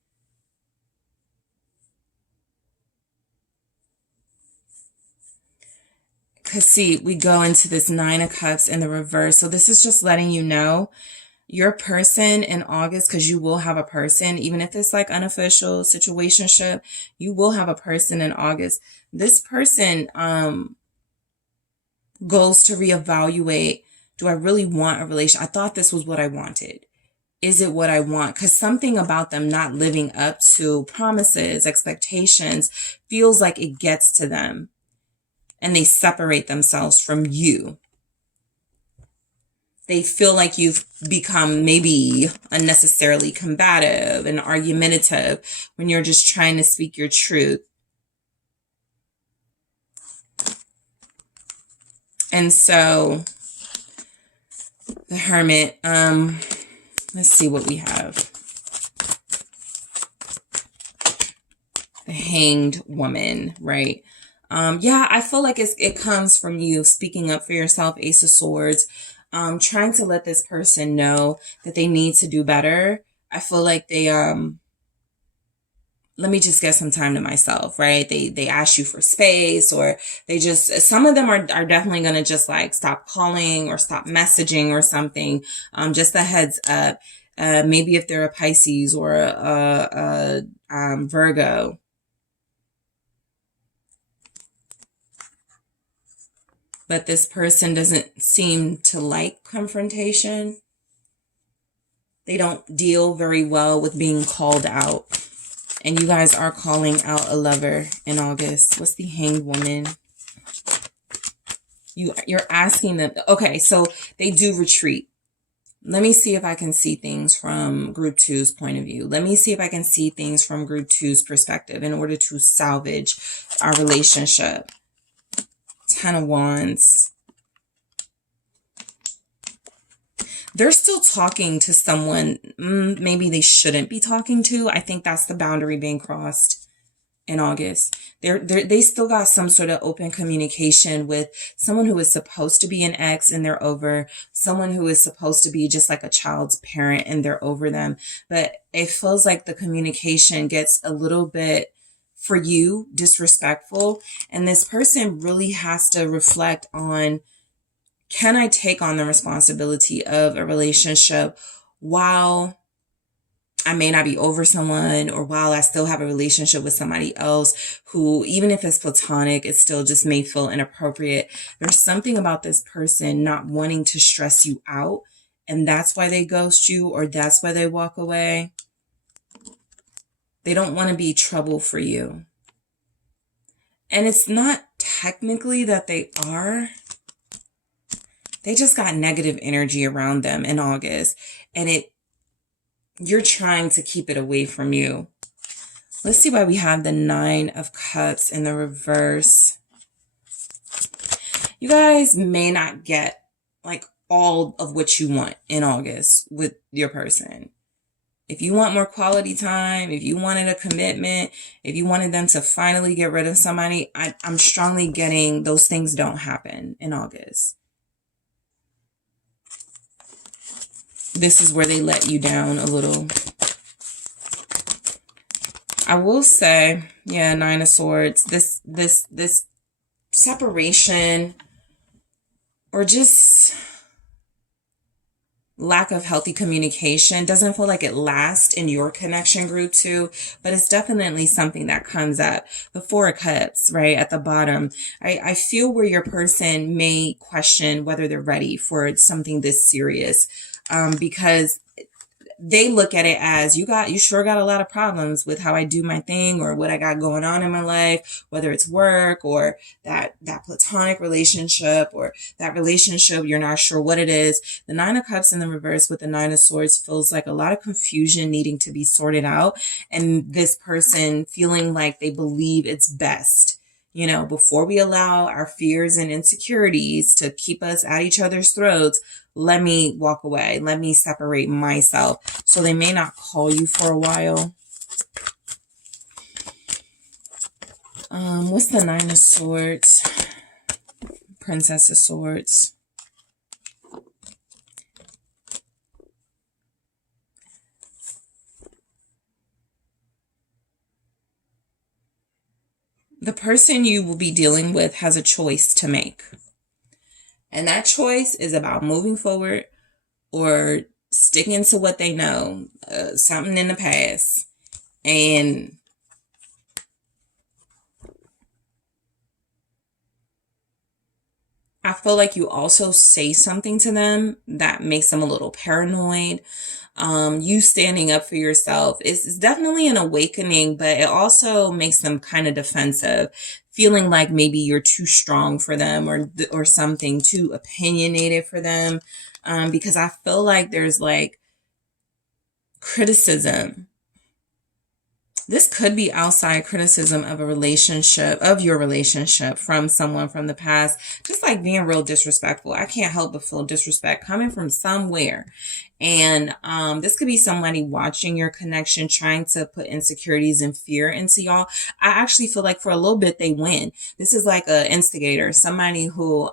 Because see, we go into this Nine of Cups in the reverse. So this is just letting you know your person in August, because you will have a person, even if it's like unofficial situationship, you will have a person in August. This person goes to reevaluate, do I really want a relation? I thought this was what I wanted. Is it what I want? Because something about them not living up to promises, expectations, feels like it gets to them. And they separate themselves from you. They feel like you've become maybe unnecessarily combative and argumentative when you're just trying to speak your truth. And so, the Hermit, let's see what we have. The Hanged Woman, right? Yeah, I feel like it comes from you speaking up for yourself, Ace of Swords, trying to let this person know that they need to do better. I feel like they, let me just get some time to myself, right? They ask you for space, or they just, some of them are definitely going to just like stop calling or stop messaging or something. Just a heads up. Maybe if they're a Pisces or a Virgo. But this person doesn't seem to like confrontation. They don't deal very well with being called out. And you guys are calling out a lover in August. What's the Hanged Woman? You're asking them. Okay, so they do retreat. Let me see if I can see things from Group 2's point of view. Let me see if I can see things from Group 2's perspective in order to salvage our relationship. Ten of Wands. They're still talking to someone maybe they shouldn't be talking to. I think that's the boundary being crossed in August. They still got some sort of open communication with someone who is supposed to be an ex and they're over, someone who is supposed to be just like a child's parent and they're over them. But it feels like the communication gets a little bit, for you, disrespectful. And this person really has to reflect on, can I take on the responsibility of a relationship while I may not be over someone, or while I still have a relationship with somebody else who, even if it's platonic, it still just may feel inappropriate. There's something about this person not wanting to stress you out, and that's why they ghost you, or that's why they walk away. They don't want to be trouble for you. And it's not technically that they are. They just got negative energy around them in August, and you're trying to keep it away from you. Let's see why we have the 9 of Cups in the reverse. You guys may not get like all of what you want in August with your person. If you want more quality time, if you wanted a commitment, if you wanted them to finally get rid of somebody, I'm strongly getting those things don't happen in August. This is where they let you down a little. I will say, yeah, 9 of Swords, this separation or just lack of healthy communication doesn't feel like it lasts in your connection group too, but it's definitely something that comes up. The 4 of Cups, right at the bottom. I feel where your person may question whether they're ready for something this serious, because they look at it as you sure got a lot of problems with how I do my thing or what I got going on in my life, whether it's work or that platonic relationship or that relationship, you're not sure what it is. The 9 of Cups in the reverse with the 9 of Swords feels like a lot of confusion needing to be sorted out, and this person feeling like they believe it's best. You know, before we allow our fears and insecurities to keep us at each other's throats, let me walk away. Let me separate myself. So they may not call you for a while. What's the 9 of Swords? Princess of Swords. The person you will be dealing with has a choice to make. And that choice is about moving forward or sticking to what they know, something in the past. And I feel like you also say something to them that makes them a little paranoid. You standing up for yourself is definitely an awakening, but it also makes them kind of defensive, feeling like maybe you're too strong for them or something, too opinionated for them. Because I feel like there's like criticism. This could be outside criticism of your relationship from someone from the past, just like being real disrespectful. I can't help but feel disrespect coming from somewhere. And this could be somebody watching your connection, trying to put insecurities and fear into y'all. I actually feel like for a little bit they win. This is like an instigator, somebody who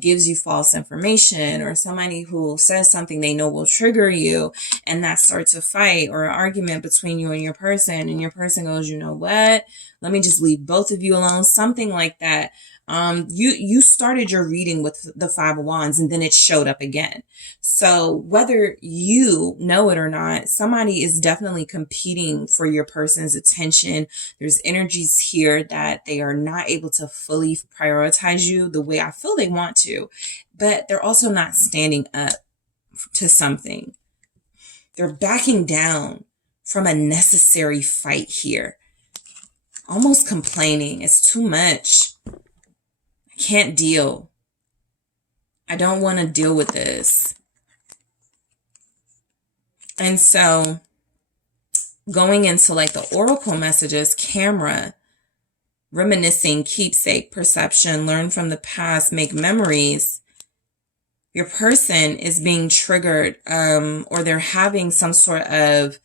gives you false information, or somebody who says something they know will trigger you, and that starts a fight or an argument between you and your person goes, you know what? Let me just leave both of you alone. Something like that. You started your reading with the 5 of Wands and then it showed up again. So whether you know it or not, somebody is definitely competing for your person's attention. There's energies here that they are not able to fully prioritize you the way I feel they want to, but they're also not standing up to something. They're backing down from a necessary fight here. Almost complaining. It's too much. I can't deal. I don't want to deal with this. And so going into like the oracle messages, camera, reminiscing, keepsake, perception, learn from the past, make memories. Your person is being triggered, or they're having some sort of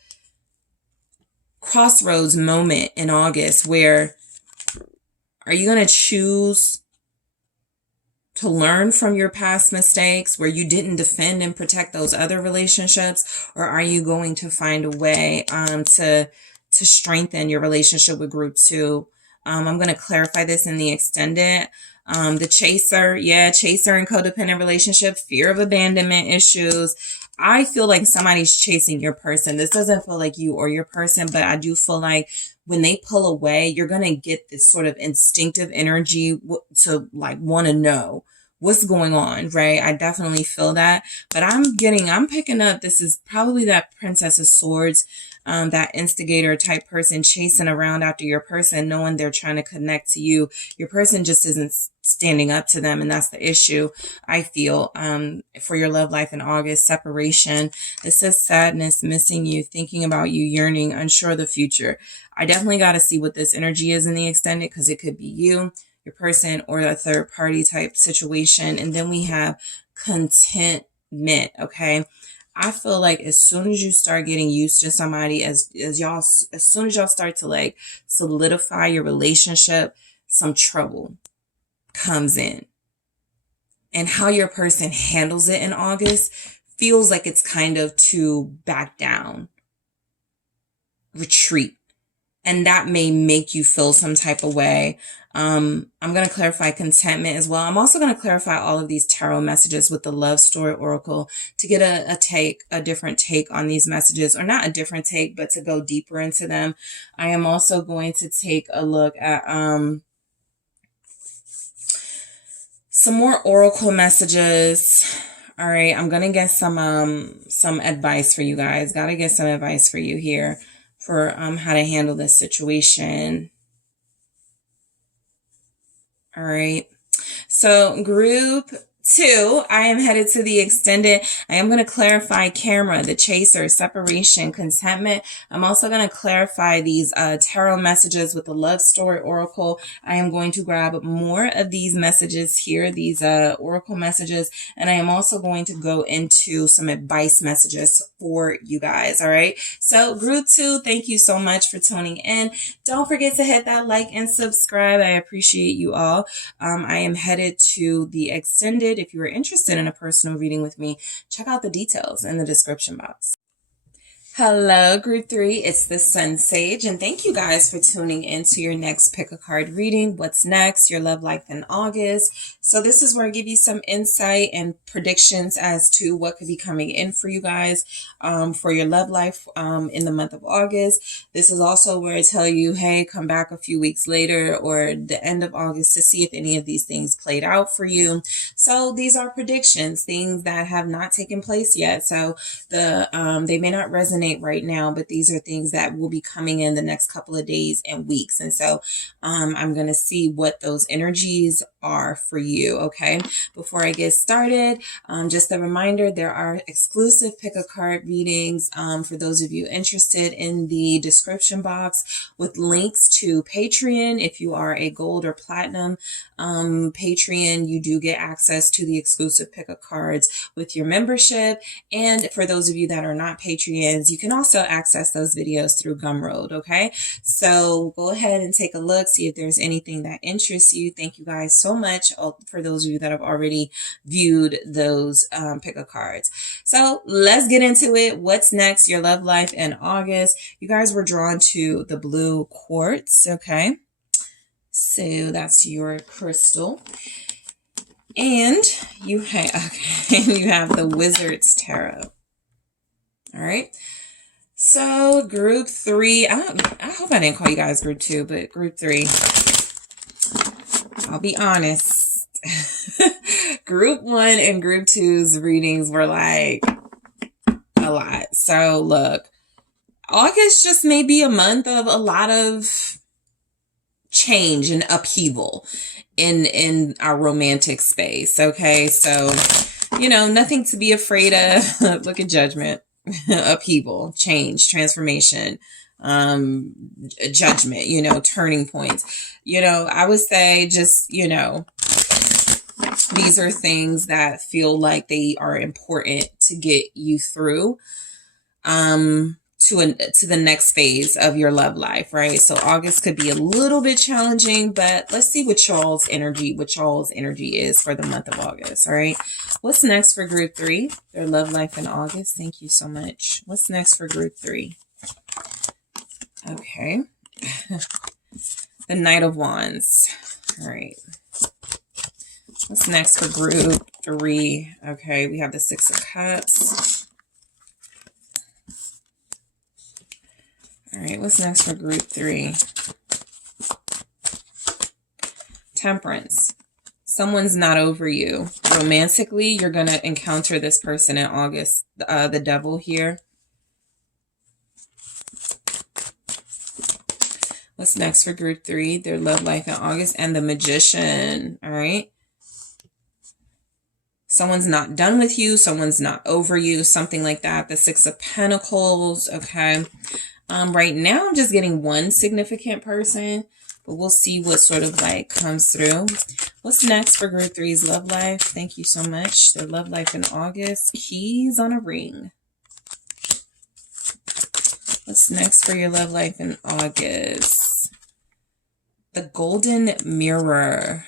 crossroads moment in August where are you going to choose to learn from your past mistakes where you didn't defend and protect those other relationships, or are you going to find a way to strengthen your relationship with group 2? I'm going to clarify this in the extended. The chaser and codependent relationship, fear of abandonment issues. I feel like somebody's chasing your person. This doesn't feel like you or your person, but I do feel like when they pull away, you're going to get this sort of instinctive energy to like want to know what's going on, right? I definitely feel that, but I'm picking up, this is probably that Princess of Swords, that instigator type person chasing around after your person, knowing they're trying to connect to you. Your person just isn't standing up to them. And that's the issue, I feel, for your love life in August. Separation. It says sadness, missing you, thinking about you, yearning, unsure of the future. I definitely got to see what this energy is in the extended, because it could be you, your person, or a third party type situation. And then we have contentment. Okay. I feel like as soon as you start getting used to somebody, as soon as y'all start to like solidify your relationship, some trouble comes in. And how your person handles it in August feels like it's kind of to back down, retreat. And that may make you feel some type of way. I'm going to clarify contentment as well. I'm also going to clarify all of these tarot messages with the love story oracle to get a different take on these messages, or not a different take, but to go deeper into them. I am also going to take a look at, some more oracle messages. All right. I'm going to get some advice for you guys. Got to get some advice for you here for, how to handle this situation. All right. So group 2, I am headed to the extended. I am going to clarify camera, the chaser, separation, contentment. I'm also going to clarify these tarot messages with the love story oracle. I am going to grab more of these messages here, these oracle messages, and I am also going to go into some advice messages for you guys. All right. So group 2, thank you so much for tuning in. Don't forget to hit that like and subscribe. I appreciate you all. I am headed to the extended. If you are interested in a personal reading with me, check out the details in the description box. Hello, group 3. It's the SunSage, and thank you guys for tuning into your next pick a card reading. What's next? Your love life in August. So this is where I give you some insight and predictions as to what could be coming in for you guys, for your love life, in the month of August. This is also where I tell you, hey, come back a few weeks later or the end of August to see if any of these things played out for you. So these are predictions, things that have not taken place yet. So they may not resonate right now, but these are things that will be coming in the next couple of days and weeks. And so I'm going to see what those energies are for you. Okay. Before I get started, just a reminder, there are exclusive pick a card readings for those of you interested in the description box, with links to Patreon. If you are a gold or platinum Patreon, you do get access to the exclusive pick a cards with your membership. And for those of you that are not Patreons, you can also access those videos through Gumroad. Okay. So go ahead and take a look, see if there's anything that interests you. Thank you guys so much for those of you that have already viewed those pick a cards. So let's get into it. What's next? Your love life in August. You guys were drawn to the blue quartz. Okay. So that's your crystal. And you have the Wizard's Tarot. All right. So group 3, I hope I didn't call you guys group 2, but group 3, I'll be honest. Group 1 and group 2's readings were like a lot. So look, August just may be a month of a lot of change and upheaval in our romantic space. Okay. So, nothing to be afraid of. Look at Judgment. Upheaval, change, transformation, judgment, turning points. I would say just, these are things that feel like they are important to get you through to the next phase of your love life, right? So August could be a little bit challenging, but let's see what y'all's energy is for the month of August. All right. What's next for group 3? Their love life in August. Thank you so much. What's next for group 3? Okay. The Knight of Wands. All right. What's next for group 3? Okay. We have the Six of Cups. All right, what's next for group 3? Temperance. Someone's not over you. Romantically, you're going to encounter this person in August. The devil here. What's next for group 3? Their love life in August. And the Magician. All right. Someone's not done with you. Someone's not over you. Something like that. The 6 of Pentacles. Okay. Right now, I'm just getting one significant person. But we'll see what sort of like comes through. What's next for group 3's love life? Thank you so much. Their love life in August. Keys on a ring. What's next for your love life in August? The Golden Mirror.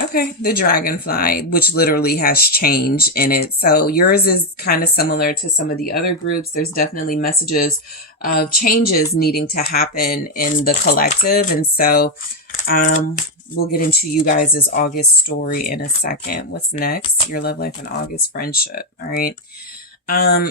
Okay, the Dragonfly, which literally has change in it. So yours is kind of similar to some of the other groups. There's definitely messages of changes needing to happen in the collective. And so we'll get into you guys' August story in a second. What's next? Your love life in August, friendship. All right.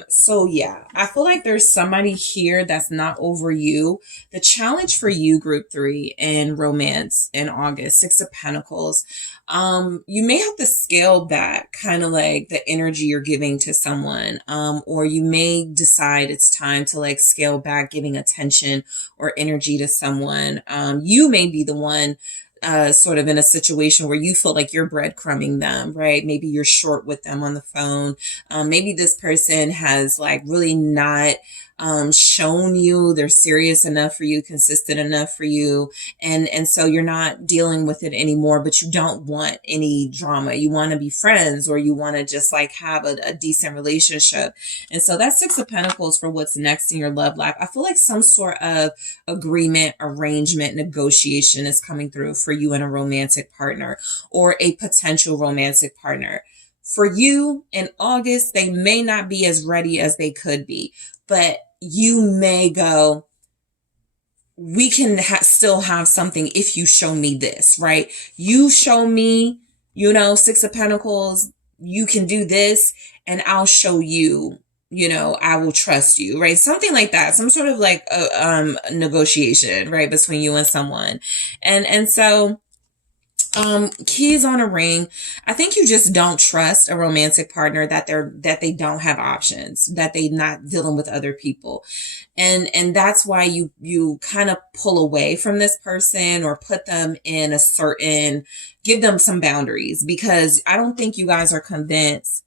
So yeah, I feel like there's somebody here that's not over you. The challenge for you, group 3, in romance in August, 6 of Pentacles, you may have to scale back kind of like the energy you're giving to someone, or you may decide it's time to like scale back giving attention or energy to someone. You may be the one sort of in a situation where you feel like you're breadcrumbing them, right? Maybe you're short with them on the phone. Maybe this person has like really not shown you they're serious enough for you, consistent enough for you. And so you're not dealing with it anymore, but you don't want any drama. You want to be friends, or you want to just like have a decent relationship. And so that's 6 of Pentacles for what's next in your love life. I feel like some sort of agreement, arrangement, negotiation is coming through for you and a romantic partner or a potential romantic partner. For you in August, they may not be as ready as they could be, but you may go, we can still have something if you show me this, right? You show me, 6 of Pentacles, you can do this, and I'll show you, I will trust you, right? Something like that. Some sort of like a negotiation, right, between you and someone. And so keys on a ring. I think you just don't trust a romantic partner that they don't have options, that they're not dealing with other people. And that's why you kind of pull away from this person or put them in give them some boundaries, because I don't think you guys are convinced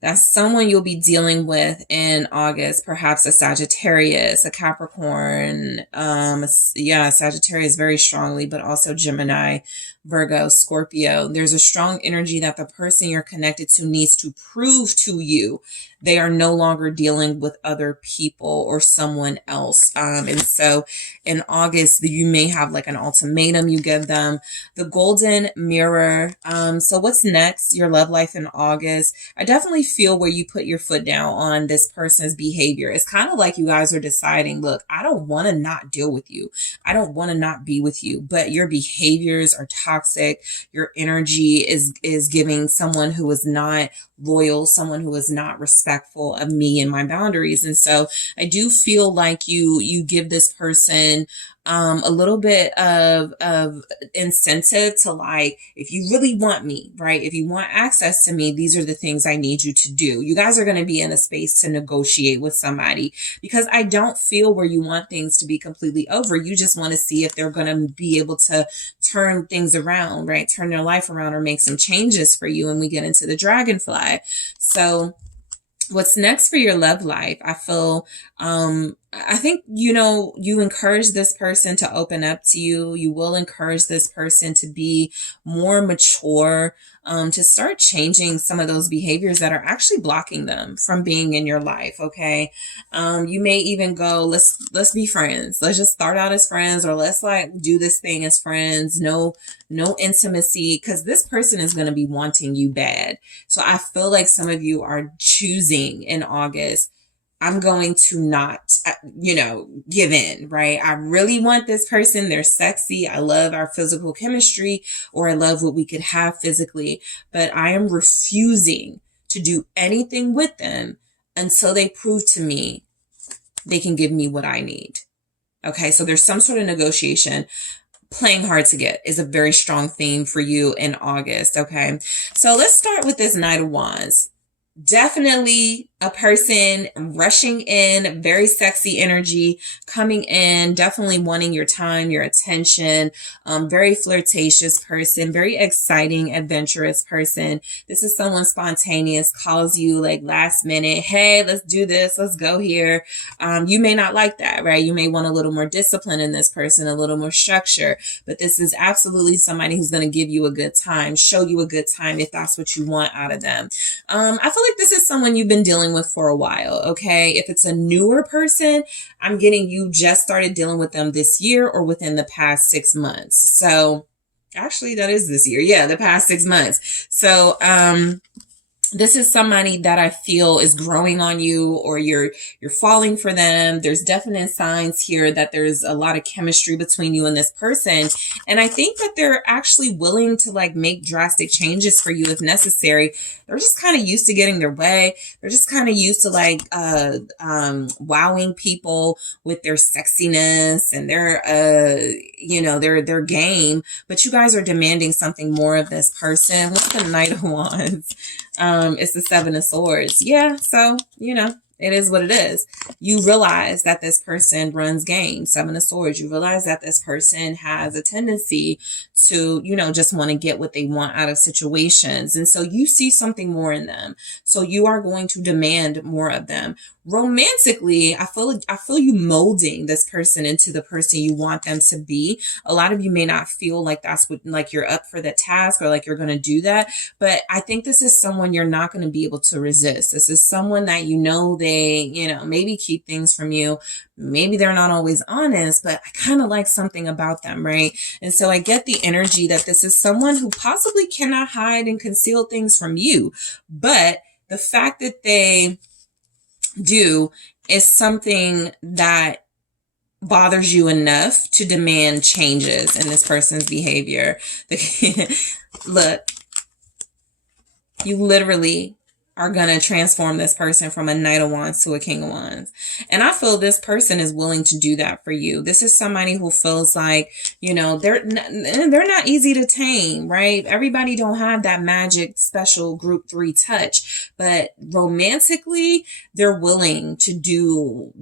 that's someone you'll be dealing with in August, perhaps a Sagittarius, a Capricorn, Sagittarius very strongly, but also Gemini, Virgo, Scorpio. There's a strong energy that the person you're connected to needs to prove to you they are no longer dealing with other people or someone else. And so in August, you may have like an ultimatum you give them. The Golden Mirror. So what's next? Your love life in August. I definitely feel where you put your foot down on this person's behavior. It's kind of like you guys are deciding, look, I don't want to not deal with you. I don't want to not be with you, but your behaviors are toxic. Your energy is giving someone who is not loyal, someone who is not respectful of me and my boundaries. And so I do feel like you give this person a little bit of incentive to, like, if you really want me, right? If you want access to me, these are the things I need you to do. You guys are going to be in a space to negotiate with somebody, because I don't feel where you want things to be completely over. You just want to see if they're going to be able to turn things around, right? Turn their life around or make some changes for you. And we get into the Dragonfly. So what's next for your love life? I feel, I think, you encourage this person to open up to you. You will encourage this person to be more mature, to start changing some of those behaviors that are actually blocking them from being in your life. Okay. You may even go, let's be friends. Let's just start out as friends, or let's like do this thing as friends. No intimacy, because this person is going to be wanting you bad. So I feel like some of you are choosing in August, I'm going to not, give in, right? I really want this person. They're sexy. I love our physical chemistry, or I love what we could have physically, but I am refusing to do anything with them until they prove to me they can give me what I need. Okay, so there's some sort of negotiation. Playing hard to get is a very strong theme for you in August. Okay, so let's start with this Knight of Wands. Definitely a person rushing in, very sexy energy coming in, definitely wanting your time, your attention, very flirtatious person, very exciting, adventurous person. This is someone spontaneous, calls you like last minute, hey, let's do this, let's go here. You may not like that, right? You may want a little more discipline in this person, a little more structure, but this is absolutely somebody who's going to give you a good time, show you a good time if that's what you want out of them. I feel like this is someone you've been dealing with for a while, okay? If it's a newer person, I'm getting you just started dealing with them this year or within the past 6 months. So actually that is this year. Yeah, the past 6 months. So, this is somebody that I feel is growing on you, or you're falling for them. There's definite signs here that there's a lot of chemistry between you and this person. And I think that they're actually willing to like make drastic changes for you if necessary. They're just kind of used to getting their way. They're just kind of used to like wowing people with their sexiness and their game. But you guys are demanding something more of this person. What's the Knight of Wands? It's the Seven of Swords. Yeah, so, it is what it is. You realize that this person runs game. Seven of Swords. You realize that this person has a tendency to, just want to get what they want out of situations. And so you see something more in them. So you are going to demand more of them. Romantically, I feel you molding this person into the person you want them to be. A lot of you may not feel like that's what, like you're up for the task or like you're going to do that. But I think this is someone you're not going to be able to resist. This is someone that they, maybe keep things from you. Maybe they're not always honest, but I kind of like something about them, right? And so I get the energy that this is someone who possibly cannot hide and conceal things from you. But the fact that they do is something that bothers you enough to demand changes in this person's behavior. Look, you literally are going to transform this person from a Knight of Wands to a King of Wands. And I feel this person is willing to do that for you. This is somebody who feels like, they're not easy to tame, right? Everybody don't have that magic special group 3 touch, but romantically, they're willing to do,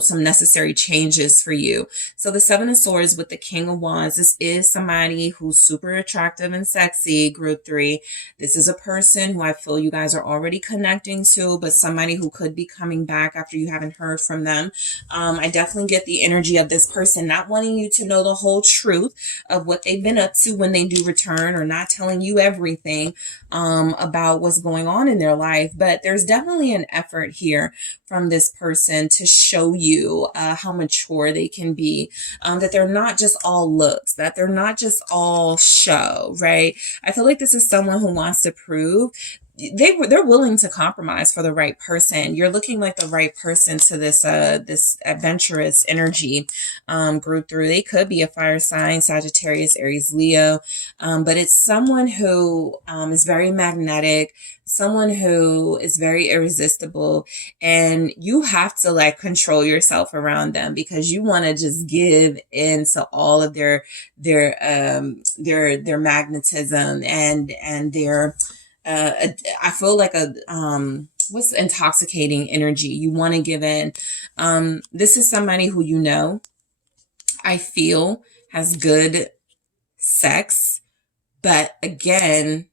some necessary changes for you. So the Seven of Swords with the King of Wands, this is somebody who's super attractive and sexy, group 3. This is a person who I feel you guys are already connecting to, but somebody who could be coming back after you haven't heard from them. I definitely get the energy of this person not wanting you to know the whole truth of what they've been up to when they do return, or not telling you everything about what's going on in their life. But there's definitely an effort here from this person to show you how mature they can be, that they're not just all looks, that they're not just all show, right? I feel like this is someone who wants to prove they're willing to compromise for the right person. You're looking like the right person to this adventurous energy group through. They could be a fire sign, Sagittarius, Aries, Leo, but it's someone who is very magnetic, someone who is very irresistible, and you have to like control yourself around them because you want to just give in to all of their magnetism and their I feel like what's intoxicating energy. You want to give in. This is somebody who, I feel has good sex, but again,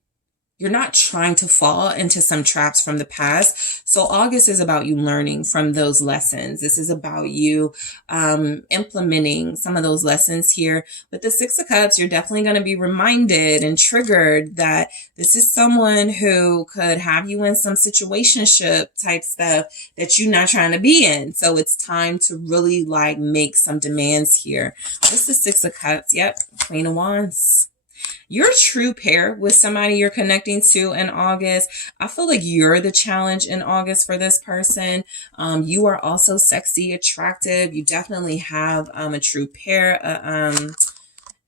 you're not trying to fall into some traps from the past. So August is about you learning from those lessons. This is about you implementing some of those lessons here. With the Six of Cups, you're definitely going to be reminded and triggered that this is someone who could have you in some situationship type stuff that you're not trying to be in. So it's time to really like make some demands here. What's the Six of Cups? Yep, Queen of Wands. Your true pair with somebody you're connecting to in August. I feel like you're the challenge in August for this person. You are also sexy, attractive. You definitely have a true pair.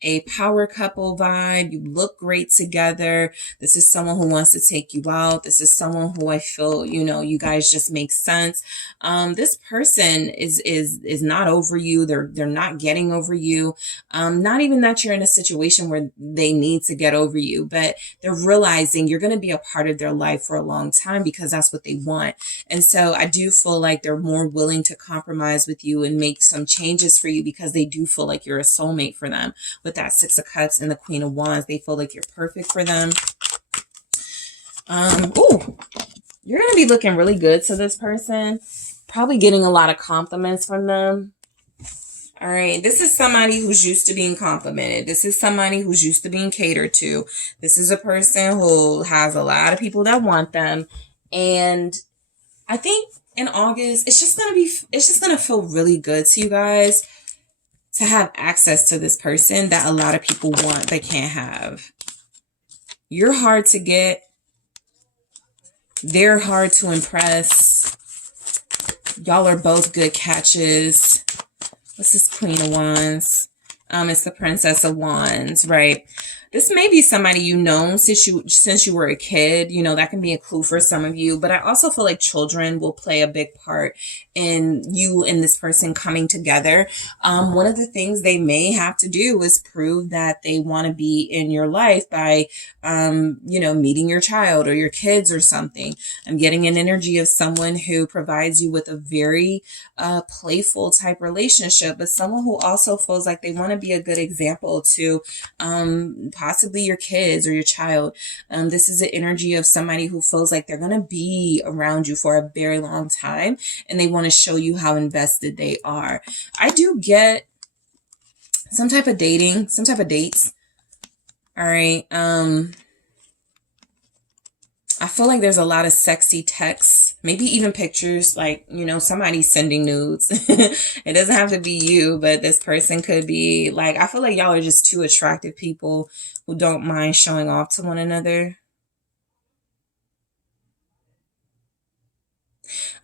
a power couple vibe. You look great together. This is someone who wants to take you out. This is someone who I feel, you know, you guys just make sense. This person is not over you. They're not getting over you. Not even that you're in a situation where they need to get over you, but they're realizing you're going to be a part of their life for a long time because that's what they want. And so I do feel like they're more willing to compromise with you and make some changes for you because they do feel like you're a soulmate for them. With that Six of Cups and the Queen of Wands, they feel like you're perfect for them. Ooh, you're going to be looking really good to this person. Probably getting a lot of compliments from them. All right, this is somebody who's used to being complimented. This is somebody who's used to being catered to. This is a person who has a lot of people that want them. And I think in August, it's just going to feel really good to you guys to have access to this person that a lot of people want but can't have. You're hard to get. They're hard to impress. Y'all are both good catches. What's this Queen of Wands? It's the Princess of Wands, right? This may be somebody you've known since you were a kid. You know, that can be a clue for some of you. But I also feel like children will play a big part in you and this person coming together. One of the things they may have to do is prove that they want to be in your life by, you know, meeting your child or your kids or something. I'm getting an energy of someone who provides you with a very playful type relationship, but someone who also feels like they want to be a good example to possibly your kids or your child. This is the energy of somebody who feels like they're going to be around you for a very long time and they want to show you how invested they are. I do get some type of dating, some type of dates. All right. I feel like there's a lot of sexy texts, maybe even pictures, like, you know, somebody sending nudes. It doesn't have to be you, but this person could be like, I feel like y'all are just two attractive people who don't mind showing off to one another.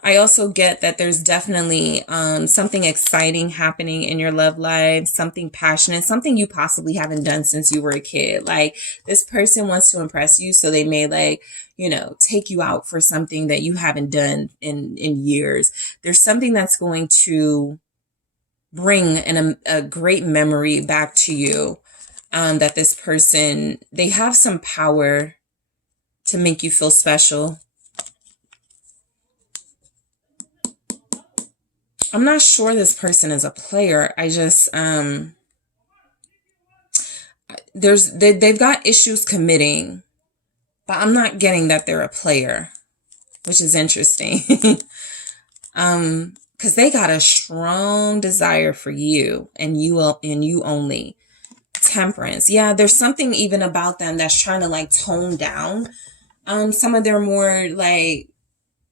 I also get that there's definitely something exciting happening in your love life, something passionate, something you possibly haven't done since you were a kid. Like, this person wants to impress you, so they may, like, you know, take you out for something that you haven't done in years. There's something that's going to bring a great memory back to you, that this person, they have some power to make you feel special. I'm not sure this person is a player. I just, they've got issues committing, but I'm not getting that they're a player, which is interesting. Because they got a strong desire for you and you only. Temperance. Yeah, there's something even about them that's trying to like tone down some of their more like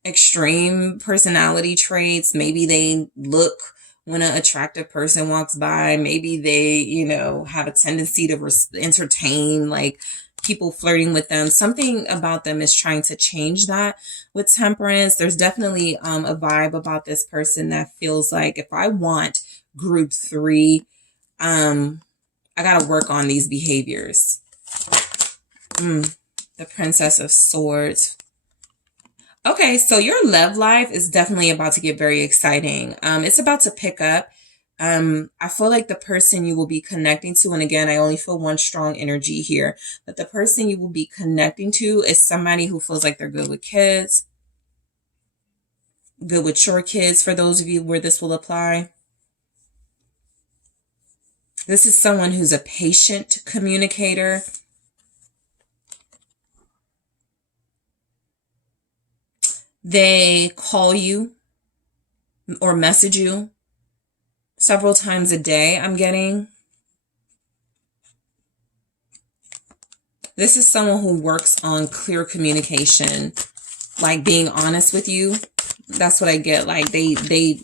extreme personality traits. Maybe they look when an attractive person walks by. Maybe they, you know, have a tendency to entertain like people flirting with them. Something about them is trying to change that with Temperance. There's definitely a vibe about this person that feels like if I want group 3, I got to work on these behaviors. The Princess of Swords. Okay, so your love life is definitely about to get very exciting. It's about to pick up. I feel like the person you will be connecting to, and again, I only feel one strong energy here, but the person you will be connecting to is somebody who feels like they're good with kids, good with your kids, for those of you where this will apply. This is someone who's a patient communicator. They call you or message you several times a day, I'm getting. This is someone who works on clear communication, like being honest with you. That's what I get. Like they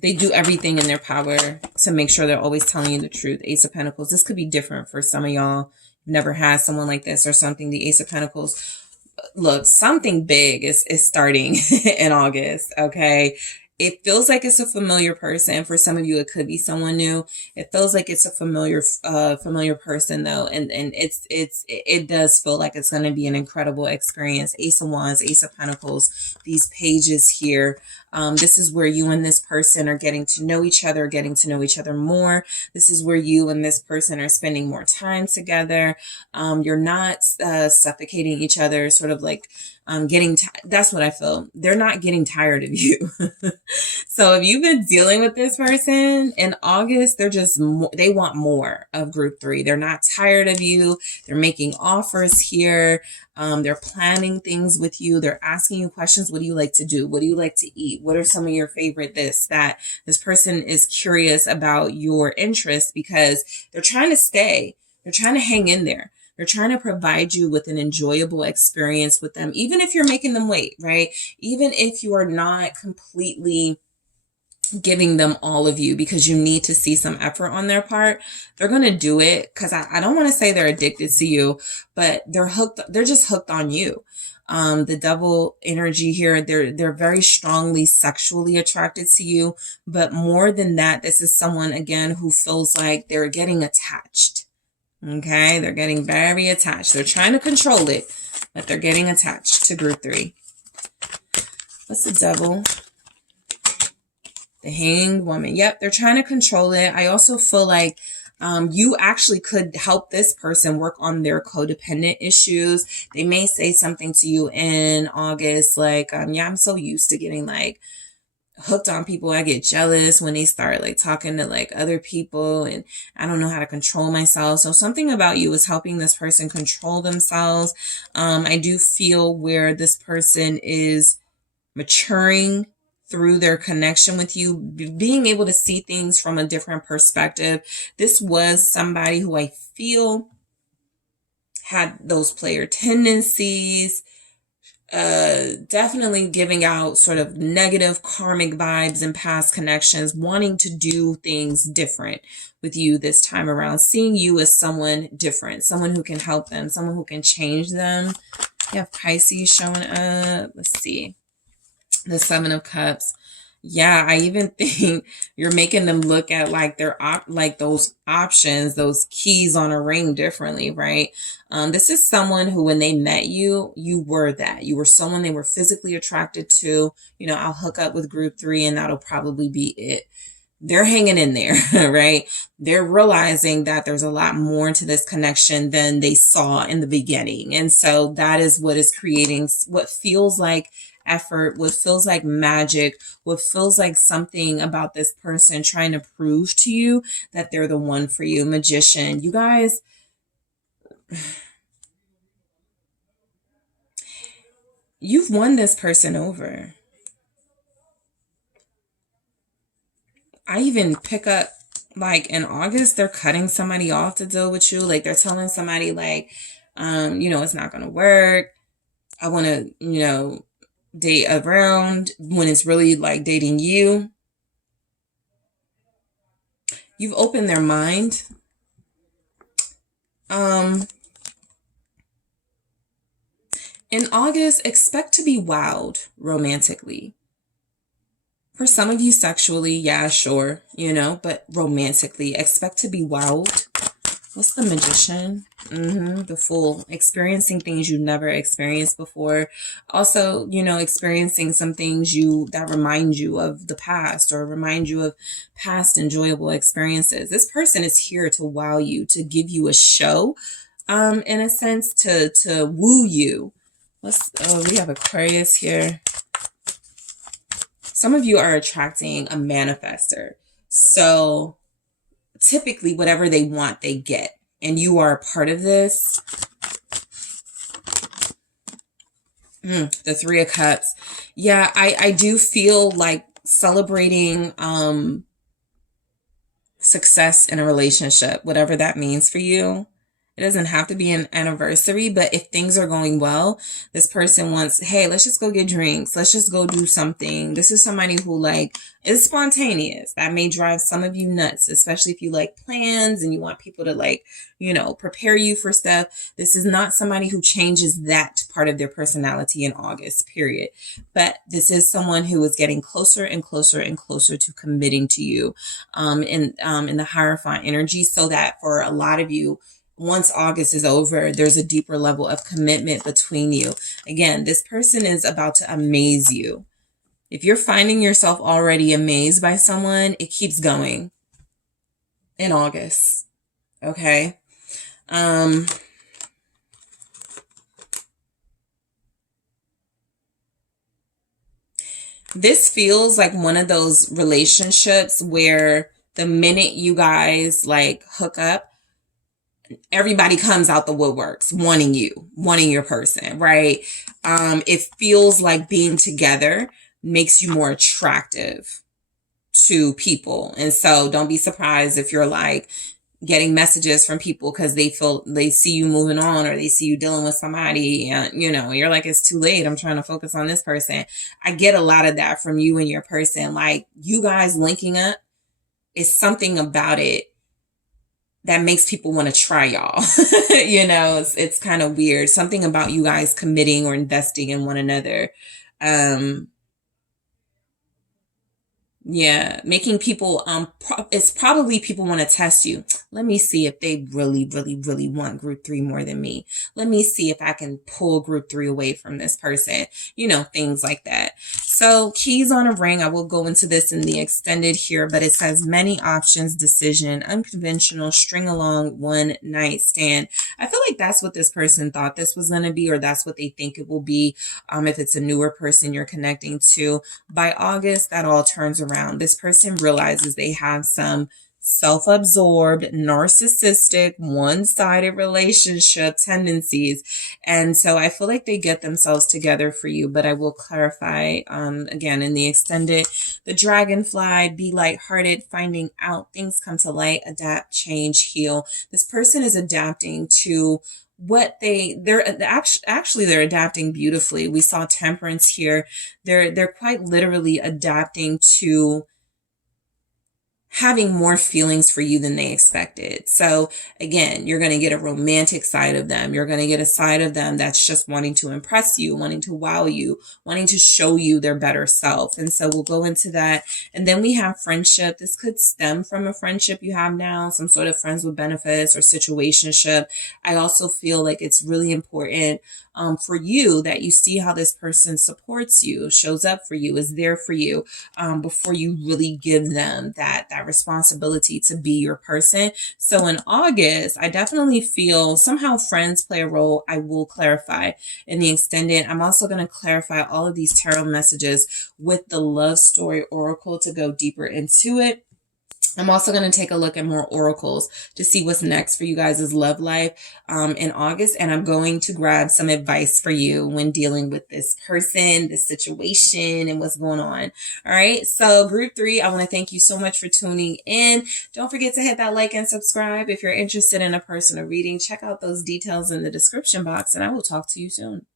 do everything in their power to make sure they're always telling you the truth. Ace of Pentacles. This could be different for some of y'all. You've never had someone like this or something. The Ace of Pentacles. Look, something big is starting in August, okay? it feels like it's a familiar person. For some of you, it could be someone new. It feels like it's a familiar person though. And it does feel like it's going to be an incredible experience. Ace of Wands, Ace of Pentacles, these pages here. This is where you and this person are getting to know each other, more. This is where you and this person are spending more time together. You're not suffocating each other, sort of like that's what I feel. They're not getting tired of you. So if you've been dealing with this person in August, they want more of group 3. They're not tired of you. They're making offers here. They're planning things with you. They're asking you questions. What do you like to do? What do you like to eat? What are some of your favorite this, that? This person is curious about your interests because they're trying to stay. They're trying to hang in there. They're trying to provide you with an enjoyable experience with them, even if you're making them wait, right? Even if you are not completely giving them all of you because you need to see some effort on their part, they're going to do it because I don't want to say they're addicted to you, but they're hooked. They're just hooked on you. The double energy here, they're very strongly sexually attracted to you, but more than that, this is someone again who feels like they're getting attached. Okay, they're getting very attached. They're trying to control it, but they're getting attached to group 3. What's the Devil? The Hanged Woman. Yep, they're trying to control it. I also feel like you actually could help this person work on their codependent issues. They may say something to you in August like, yeah, I'm so used to getting like hooked on people. I get jealous when they start like talking to like other people and I don't know how to control myself. So something about you is helping this person control themselves. I do feel where this person is maturing through their connection with you, being able to see things from a different perspective. This was somebody who I feel had those player tendencies, definitely giving out sort of negative karmic vibes and past connections, wanting to do things different with you this time around, seeing you as someone different, someone who can help them, someone who can change them. You have Pisces showing up. Let's see. The 7 of Cups. Yeah, I even think you're making them look at like like those options, those keys on a ring differently, right? This is someone who, when they met you, you were that. You were someone they were physically attracted to. You know, I'll hook up with group 3 and that'll probably be it. They're hanging in there, right? They're realizing that there's a lot more to this connection than they saw in the beginning. And so that is what is creating what feels like effort, what feels like magic, what feels like something about this person trying to prove to you that they're the one for you. Magician. You guys, you've won this person over. I even pick up like in August, they're cutting somebody off to deal with you. Like they're telling somebody like, it's not going to work. I want to, date around, when it's really like dating you. You've opened their mind. In August, expect to be wowed romantically. For some of you sexually, yeah, sure, but romantically, expect to be wowed. What's the Magician? The Fool. Experiencing things you've never experienced before. Also, experiencing some things that remind you of the past or remind you of past enjoyable experiences. This person is here to wow you, to give you a show, in a sense, to woo you. We have Aquarius here. Some of you are attracting a manifester. So typically whatever they want, they get. And you are a part of this. The 3 of Cups. Yeah, I do feel like celebrating success in a relationship, whatever that means for you. It doesn't have to be an anniversary, but if things are going well, this person wants, hey, let's just go get drinks. Let's just go do something. This is somebody who like is spontaneous. That may drive some of you nuts, especially if you like plans and you want people to like, you know, prepare you for stuff. This is not somebody who changes that part of their personality in August, period. But this is someone who is getting closer and closer and closer to committing to you in the Hierophant energy, so that for a lot of you, once August is over, there's a deeper level of commitment between you. Again, this person is about to amaze you. If you're finding yourself already amazed by someone, it keeps going in August. Okay. This feels like one of those relationships where the minute you guys like hook up, everybody comes out the woodworks wanting you, wanting your person, right? It feels like being together makes you more attractive to people. And so don't be surprised if you're like getting messages from people because they see you moving on, or they see you dealing with somebody, and you know, you're like, it's too late. I'm trying to focus on this person. I get a lot of that from you and your person. Like, you guys linking up is something about it that makes people want to try y'all. You know, it's kind of weird. Something about you guys committing or investing in one another. Yeah, making people, it's probably people want to test you. Let me see if they really, really, really want group 3 more than me. Let me see if I can pull group 3 away from this person. You know, things like that. So keys on a ring. I will go into this in the extended here, but it says many options, decision, unconventional, string along, one night stand. I feel like that's what this person thought this was going to be, or that's what they think it will be. If it's a newer person you're connecting to, by August, that all turns around. This person realizes they have some self-absorbed, narcissistic, one-sided relationship tendencies. And so I feel like they get themselves together for you, but I will clarify, again, in the extended, the dragonfly, be lighthearted, finding out, things come to light, adapt, change, heal. This person is adapting to what they're adapting beautifully. We saw temperance here. They're quite literally adapting to having more feelings for you than they expected. So again, you're going to get a romantic side of them. You're going to get a side of them that's just wanting to impress you, wanting to wow you, wanting to show you their better self. And so we'll go into that. And then we have friendship. This could stem from a friendship you have now, some sort of friends with benefits or situationship. I also feel like it's really important for you that you see how this person supports you, shows up for you, is there for you, before you really give them that responsibility to be your person. So in August, I definitely feel somehow friends play a role. I will clarify in the extended. I'm also going to clarify all of these tarot messages with the love story oracle to go deeper into it. I'm also going to take a look at more oracles to see what's next for you guys' love life in August. And I'm going to grab some advice for you when dealing with this person, this situation, and what's going on. All right. So group 3, I want to thank you so much for tuning in. Don't forget to hit that like and subscribe. If you're interested in a personal reading, check out those details in the description box, and I will talk to you soon.